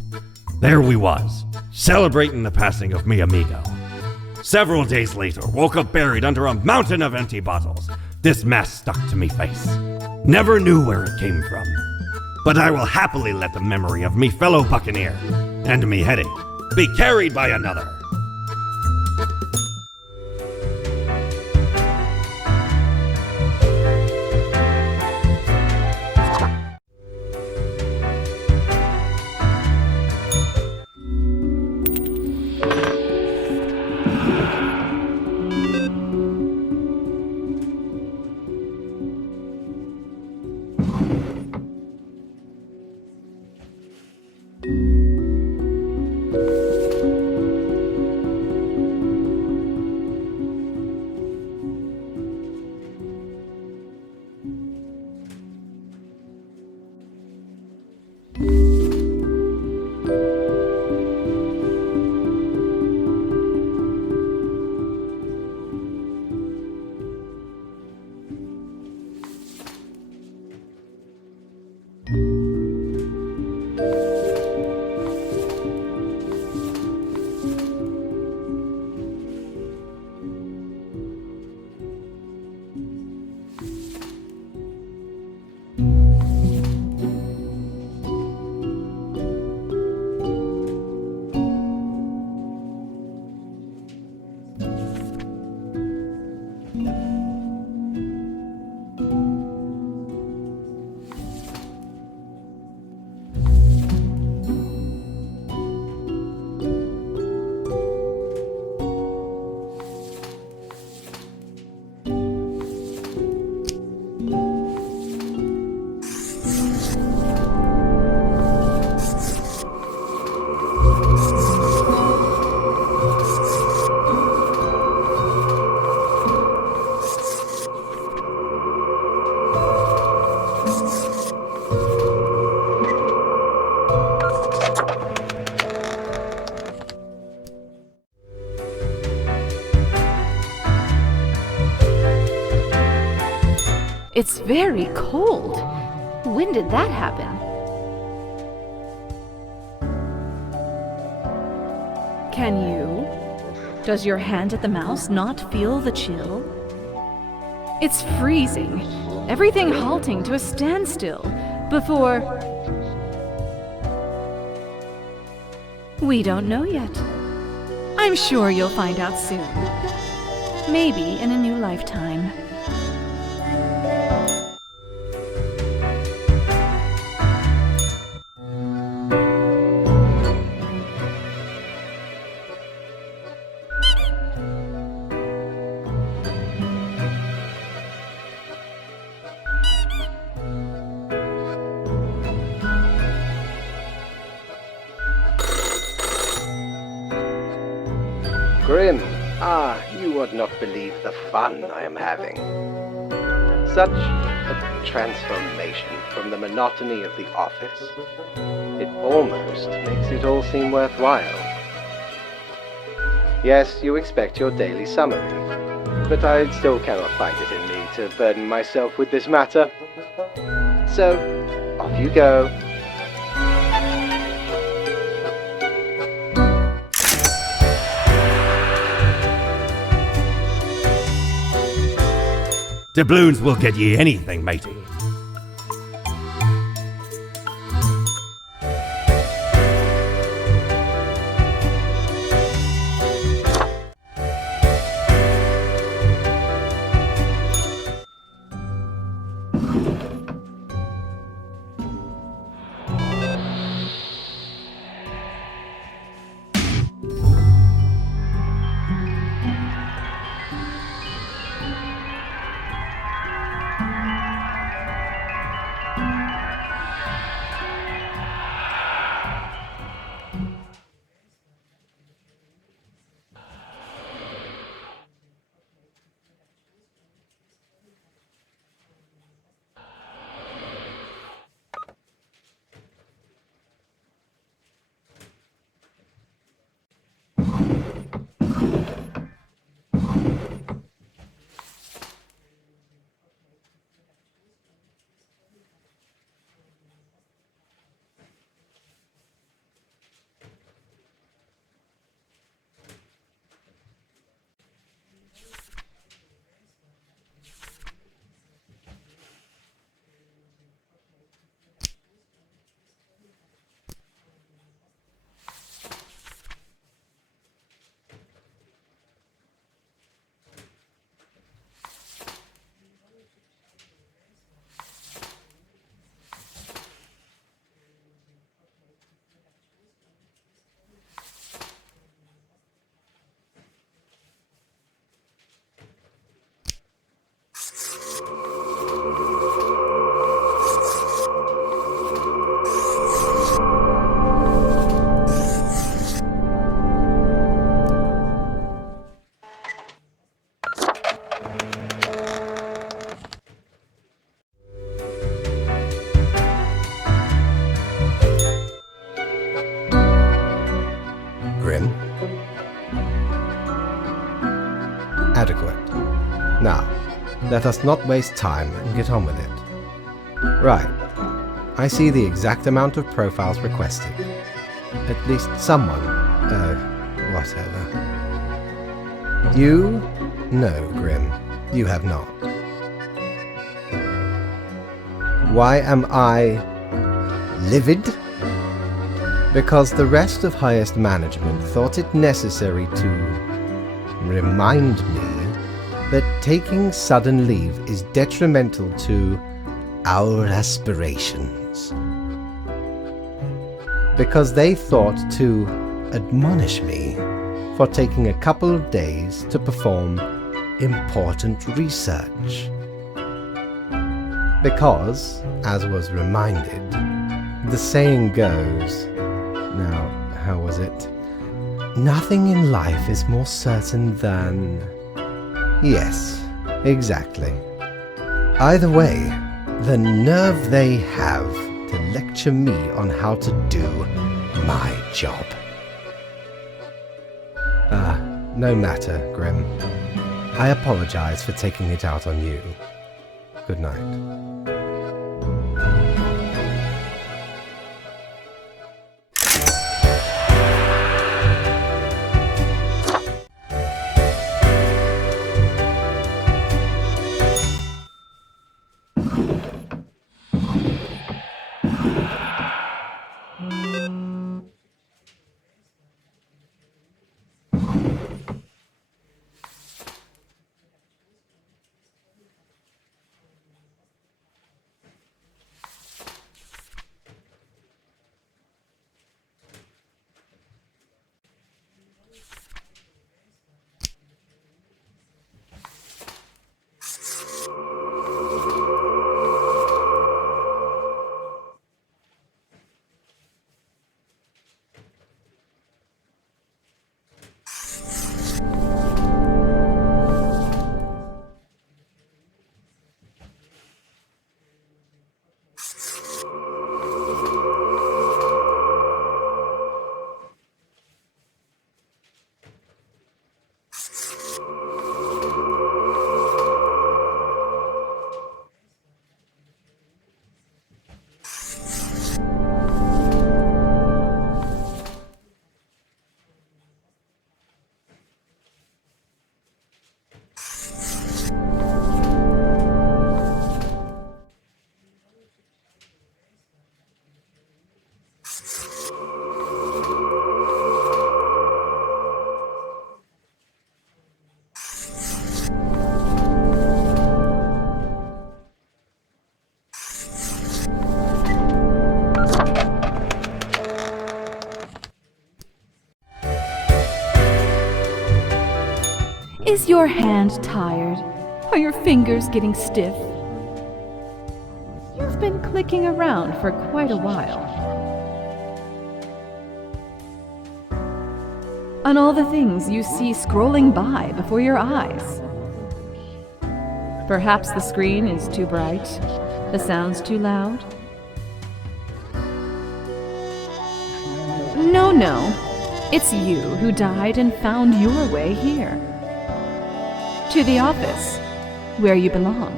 There we was, celebrating the passing of mi amigo. Several days later, woke up buried under a mountain of empty bottles. This mess stuck to me face. Never knew where it came from. But I will happily let the memory of me fellow buccaneer and me headache be carried by another. It's very cold. When did that happen? Can you? Does your hand at the mouse not feel the chill? It's freezing. Everything halting to a standstill before... We don't know yet. I'm sure you'll find out soon. Maybe in a new lifetime. Grim, you would not believe the fun I am having. Such a transformation from the monotony of the office. It almost makes it all seem worthwhile. Yes, you expect your daily summary, but I still cannot find it in me to burden myself with this matter. So, off you go. Doubloons will get ye anything, matey. Grim. Adequate. Now, let us not waste time and get on with it. Right. I see the exact amount of profiles requested. At least someone. Whatever. You? No, Grim. You have not. Why am I livid? Because the rest of highest management thought it necessary to remind me that taking sudden leave is detrimental to our aspirations. Because they thought to admonish me for taking a couple of days to perform important research. Because, as was reminded, the saying goes, now, how was it? Nothing in life is more certain than... Yes, exactly. Either way, the nerve they have to lecture me on how to do my job. No matter, Grim. I apologize for taking it out on you. Good night. Is your hand tired? Are your fingers getting stiff? You've been clicking around for quite a while. On all the things you see scrolling by before your eyes. Perhaps the screen is too bright, the sound's too loud. No, it's you who died and found your way here. To the office, where you belong.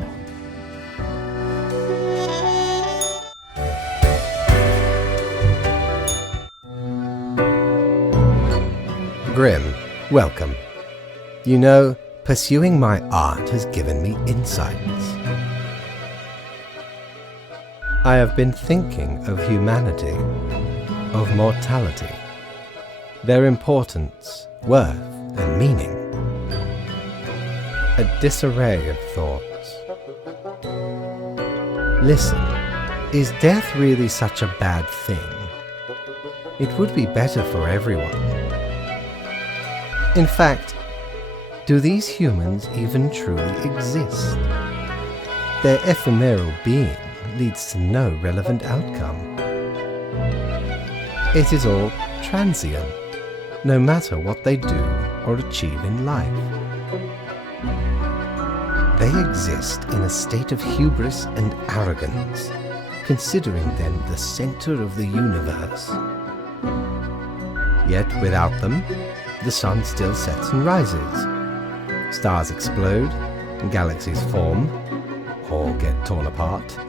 Grim, welcome. You know, pursuing my art has given me insights. I have been thinking of humanity, of mortality, their importance, worth, and meaning. A disarray of thoughts. Listen, is death really such a bad thing? It would be better for everyone. In fact, do these humans even truly exist? Their ephemeral being leads to no relevant outcome. It is all transient, no matter what they do or achieve in life. They exist in a state of hubris and arrogance, considering them the center of the universe. Yet without them, the sun still sets and rises. Stars explode, galaxies form, or get torn apart.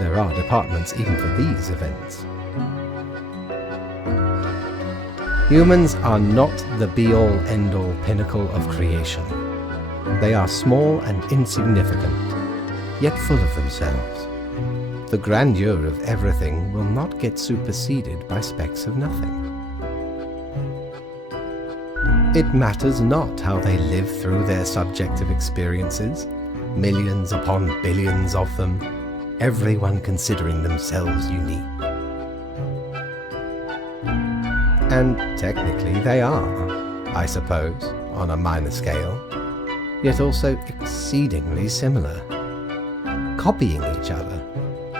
There are departments even for these events. Humans are not the be-all, end-all pinnacle of creation. They are small and insignificant, yet full of themselves. The grandeur of everything will not get superseded by specks of nothing. It matters not how they live through their subjective experiences, millions upon billions of them, everyone considering themselves unique. And technically they are, I suppose, on a minor scale, yet also exceedingly similar, copying each other,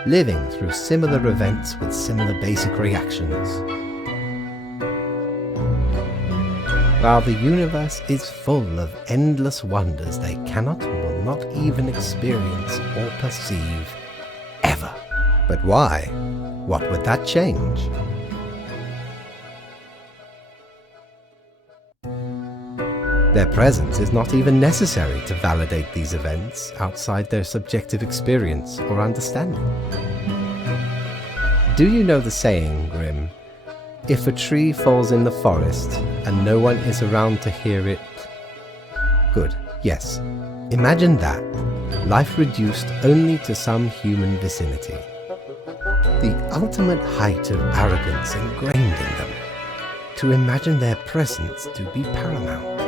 living through similar events with similar basic reactions. While the universe is full of endless wonders they cannot and will not even experience or perceive, ever. But why? What would that change? Their presence is not even necessary to validate these events outside their subjective experience or understanding. Do you know the saying, Grim? If a tree falls in the forest and no one is around to hear it... Good, yes. Imagine that. Life reduced only to some human vicinity. The ultimate height of arrogance ingrained in them. To imagine their presence to be paramount.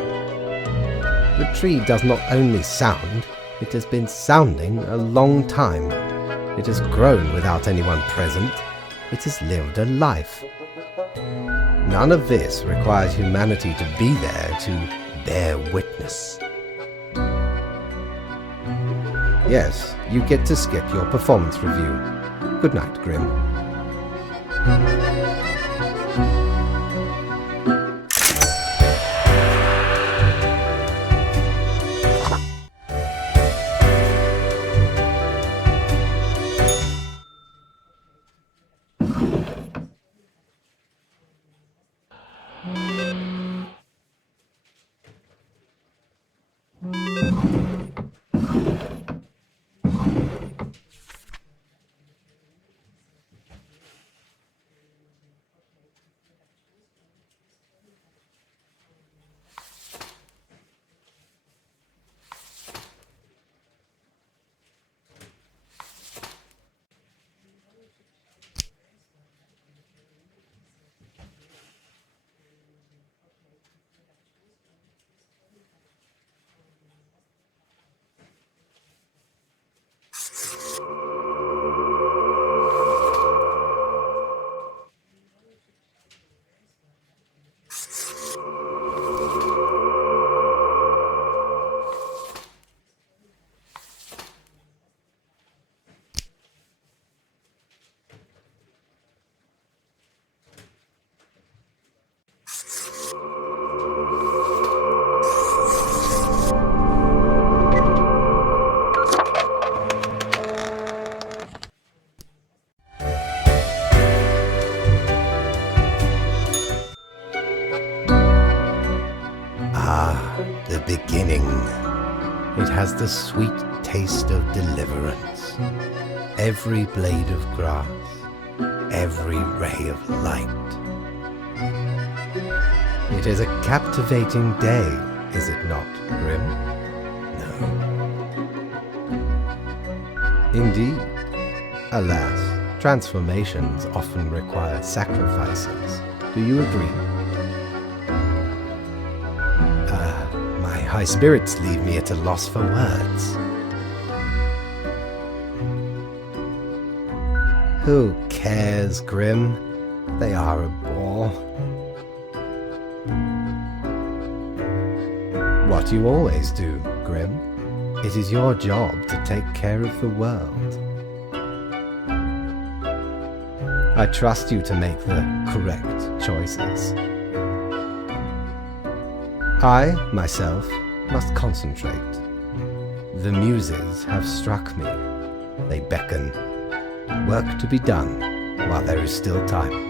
The tree does not only sound, it has been sounding a long time. It has grown without anyone present. It has lived a life. None of this requires humanity to be there to bear witness. Yes, you get to skip your performance review. Good night, Grim. The beginning. It has the sweet taste of deliverance. Every blade of grass, every ray of light. It is a captivating day, is it not, Grim? No. Indeed. Alas, transformations often require sacrifices. Do you agree? My high spirits leave me at a loss for words. Who cares, Grim? They are a bore. What you always do, Grim. It is your job to take care of the world. I trust you to make the correct choices. I, myself, must concentrate. The muses have struck me. They beckon. Work to be done while there is still time.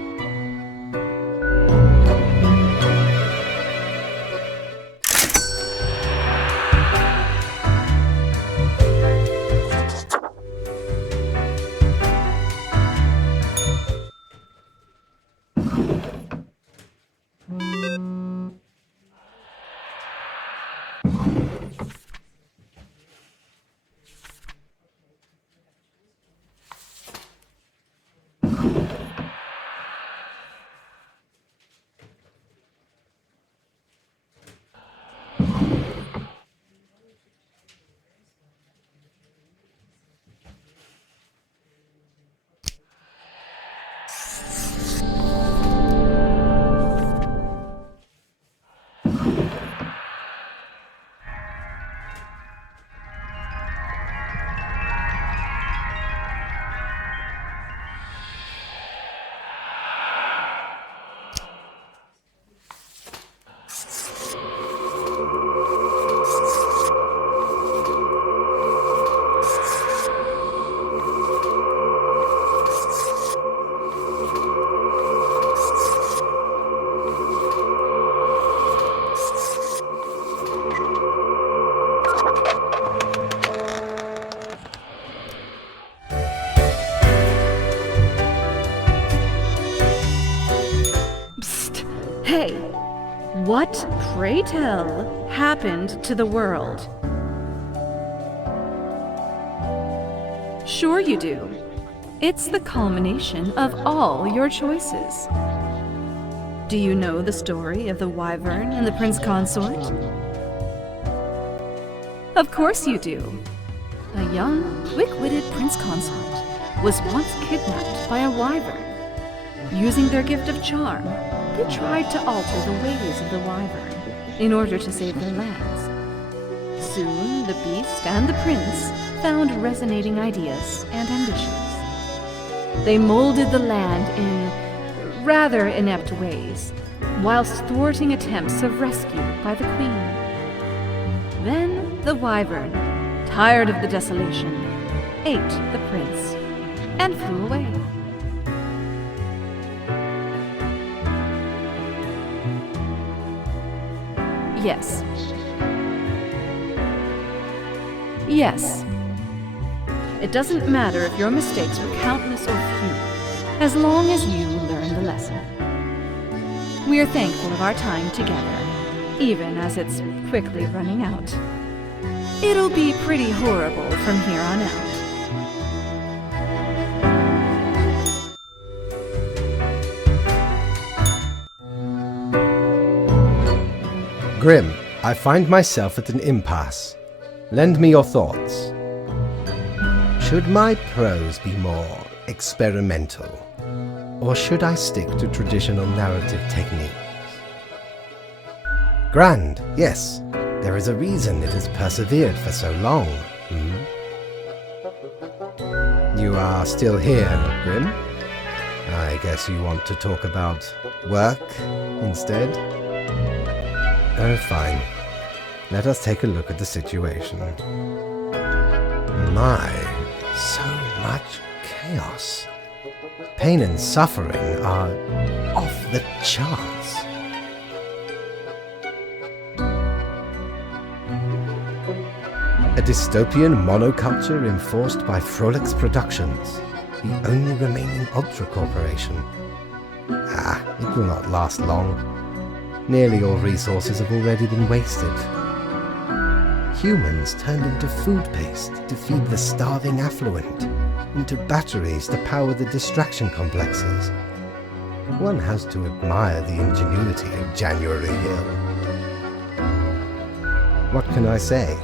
Hey, what, pray tell, happened to the world? Sure you do. It's the culmination of all your choices. Do you know the story of the Wyvern and the Prince Consort? Of course you do. A young, quick-witted Prince Consort was once kidnapped by a Wyvern. Using their gift of charm, they tried to alter the ways of the Wyvern in order to save their lands. Soon, the beast and the prince found resonating ideas and ambitions. They molded the land in rather inept ways, whilst thwarting attempts of rescue by the queen. Then the Wyvern, tired of the desolation, ate the prince and flew away. Yes. Yes. It doesn't matter if your mistakes were countless or few, as long as you learn the lesson. We are thankful of our time together, even as it's quickly running out. It'll be pretty horrible from here on out. Grim, I find myself at an impasse. Lend me your thoughts. Should my prose be more experimental, or should I stick to traditional narrative techniques? Grand, yes. There is a reason it has persevered for so long. You are still here, Grim? I guess you want to talk about work instead? Oh, fine. Let us take a look at the situation. My, so much chaos. Pain and suffering are off the charts. A dystopian monoculture enforced by Frolix Productions, the only remaining Ultra Corporation. It will not last long. Nearly all resources have already been wasted. Humans turned into food paste to feed the starving affluent, into batteries to power the distraction complexes. One has to admire the ingenuity of January Hill. What can I say?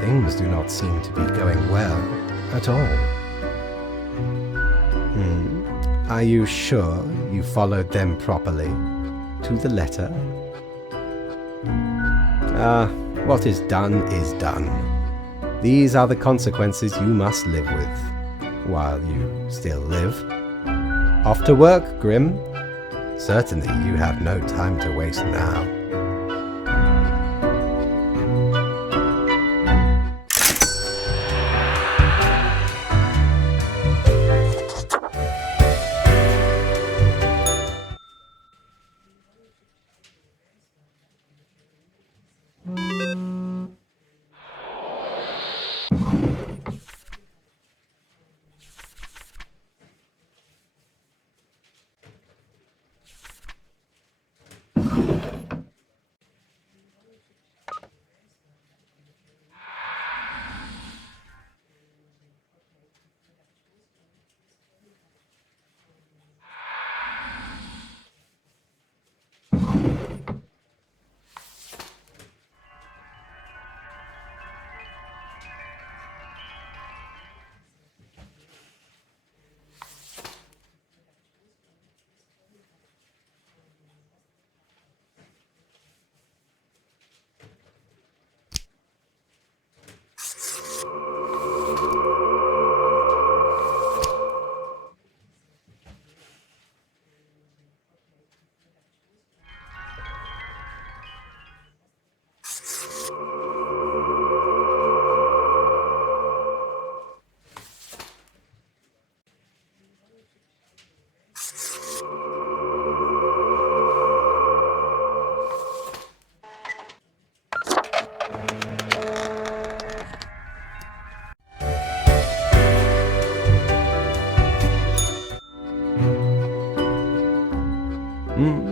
Things do not seem to be going well at all. Are you sure you followed them properly, to the letter? What is done is done. These are the consequences you must live with, while you still live. Off to work, Grim. Certainly you have no time to waste now.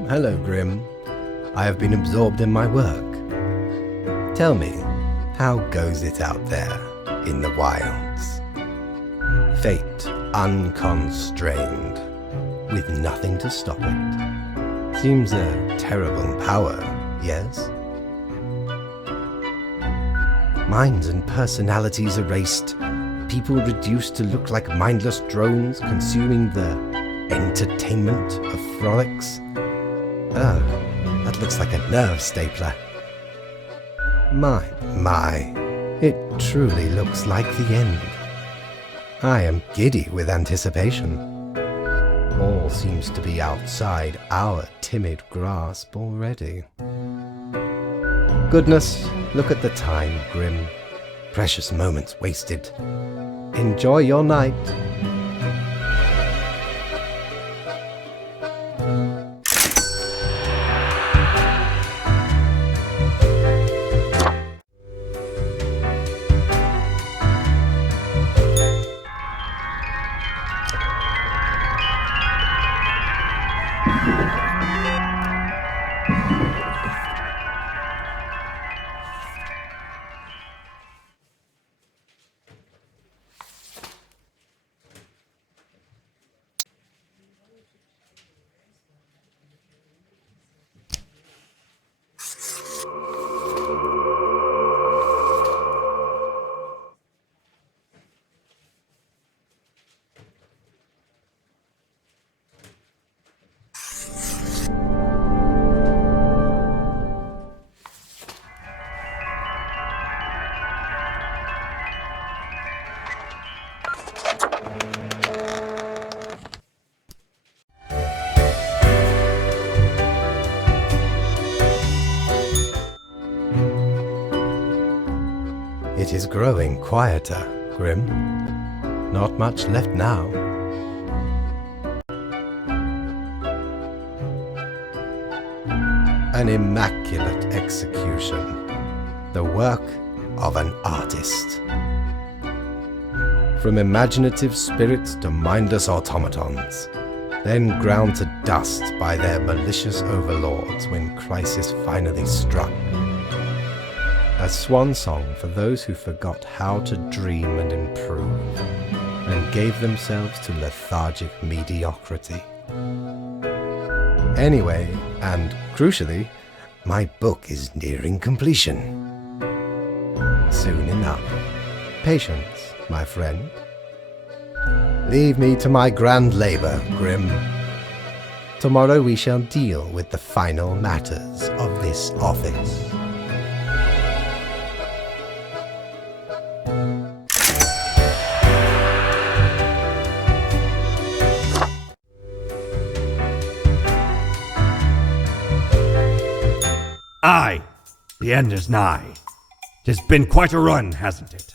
Hello, Grim. I have been absorbed in my work. Tell me, how goes it out there in the wilds? Fate unconstrained, with nothing to stop it. Seems a terrible power, yes? Minds and personalities erased, people reduced to look like mindless drones consuming the entertainment of Frolix. Oh, that looks like a nerve stapler. My, it truly looks like the end. I am giddy with anticipation. All seems to be outside our timid grasp already. Goodness, look at the time, Grim. Precious moments wasted. Enjoy your night. It is growing quieter, Grim. Not much left now. An immaculate execution. The work of an artist. From imaginative spirits to mindless automatons, then ground to dust by their malicious overlords when crisis finally struck. A swan song for those who forgot how to dream and improve, and gave themselves to lethargic mediocrity. Anyway, and crucially, my book is nearing completion. Soon enough. Patience, my friend. Leave me to my grand labor, Grimm. Tomorrow we shall deal with the final matters of this office. Aye, the end is nigh. 'Tis been quite a run, hasn't it?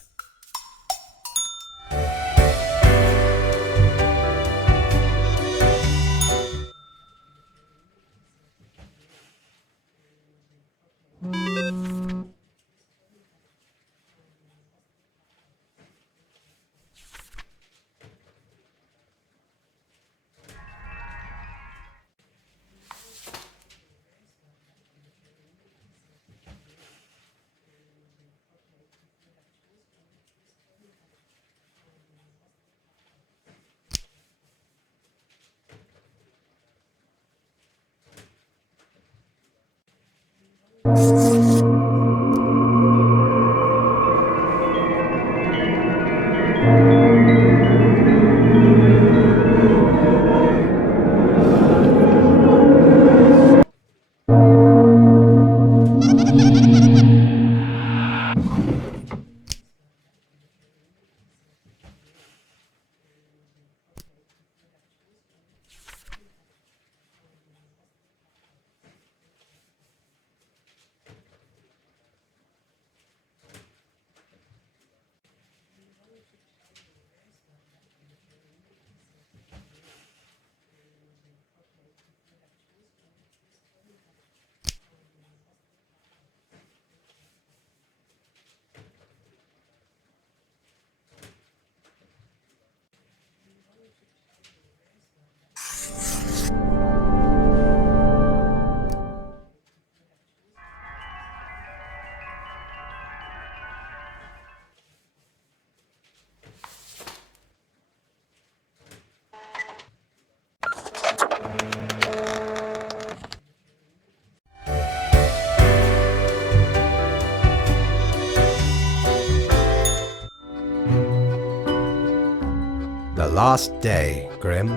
The last day, Grimm.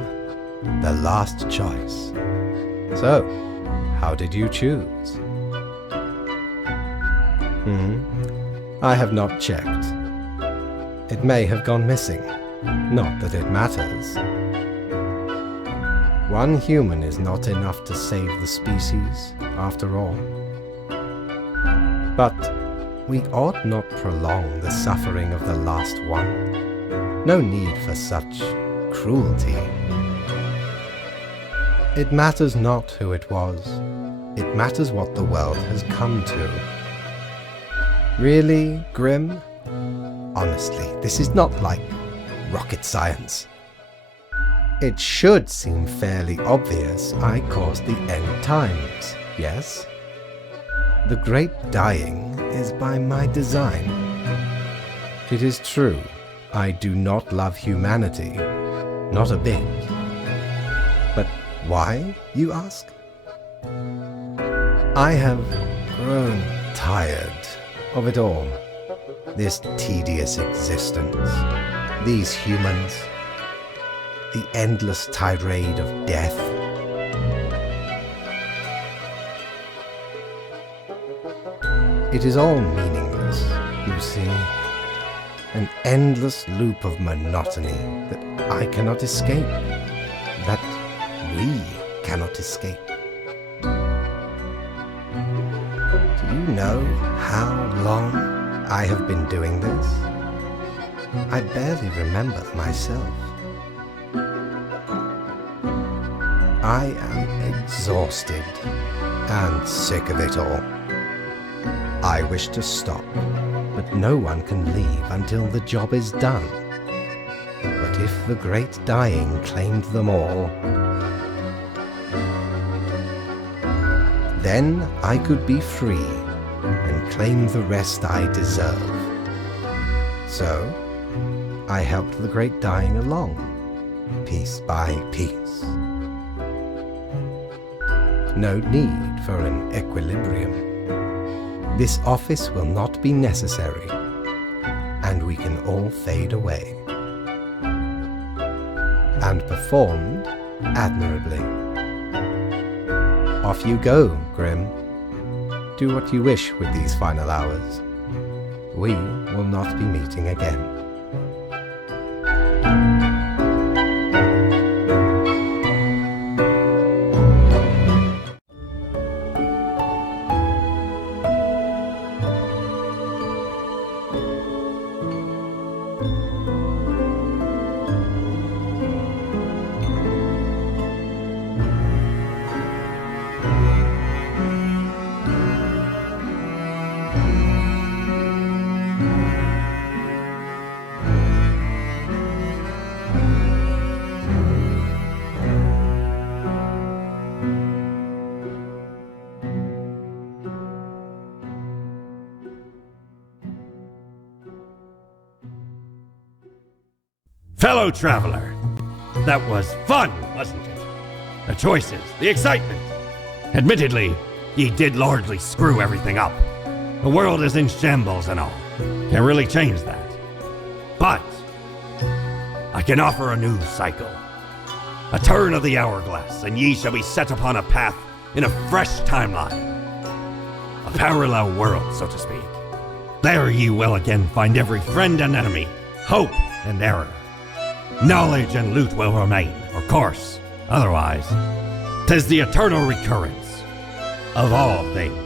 The last choice. So, how did you choose? I have not checked. It may have gone missing. Not that it matters. One human is not enough to save the species, after all. But we ought not prolong the suffering of the last one. No need for such cruelty. It matters not who it was. It matters what the world has come to. Really, Grimm? Honestly, this is not like rocket science. It should seem fairly obvious I caused the end times, yes? The great dying is by my design. It is true, I do not love humanity, not a bit. But why, you ask? I have grown tired of it all. This tedious existence, these humans, the endless tirade of death. It is all meaningless, you see. An endless loop of monotony that I cannot escape, that we cannot escape. Do you know how long I have been doing this? I barely remember myself. I am exhausted and sick of it all. I wish to stop. but no one can leave until the job is done. But if the great dying claimed them all, then I could be free and claim the rest I deserve. So, I helped the great dying along, piece by piece. No need for an equilibrium. This office will not be necessary, and we can all fade away. And performed admirably. Off you go, Grim. Do what you wish with these final hours. We will not be meeting again. Fellow traveler, that was fun, wasn't it? The choices, the excitement. Admittedly, ye did largely screw everything up. The world is in shambles and all. Can't really change that. But I can offer a new cycle. A turn of the hourglass, and ye shall be set upon a path in a fresh timeline. A parallel world, so to speak. There ye will again find every friend and enemy, hope and error. Knowledge and loot will remain, of course. Otherwise, 'tis the eternal recurrence of all things.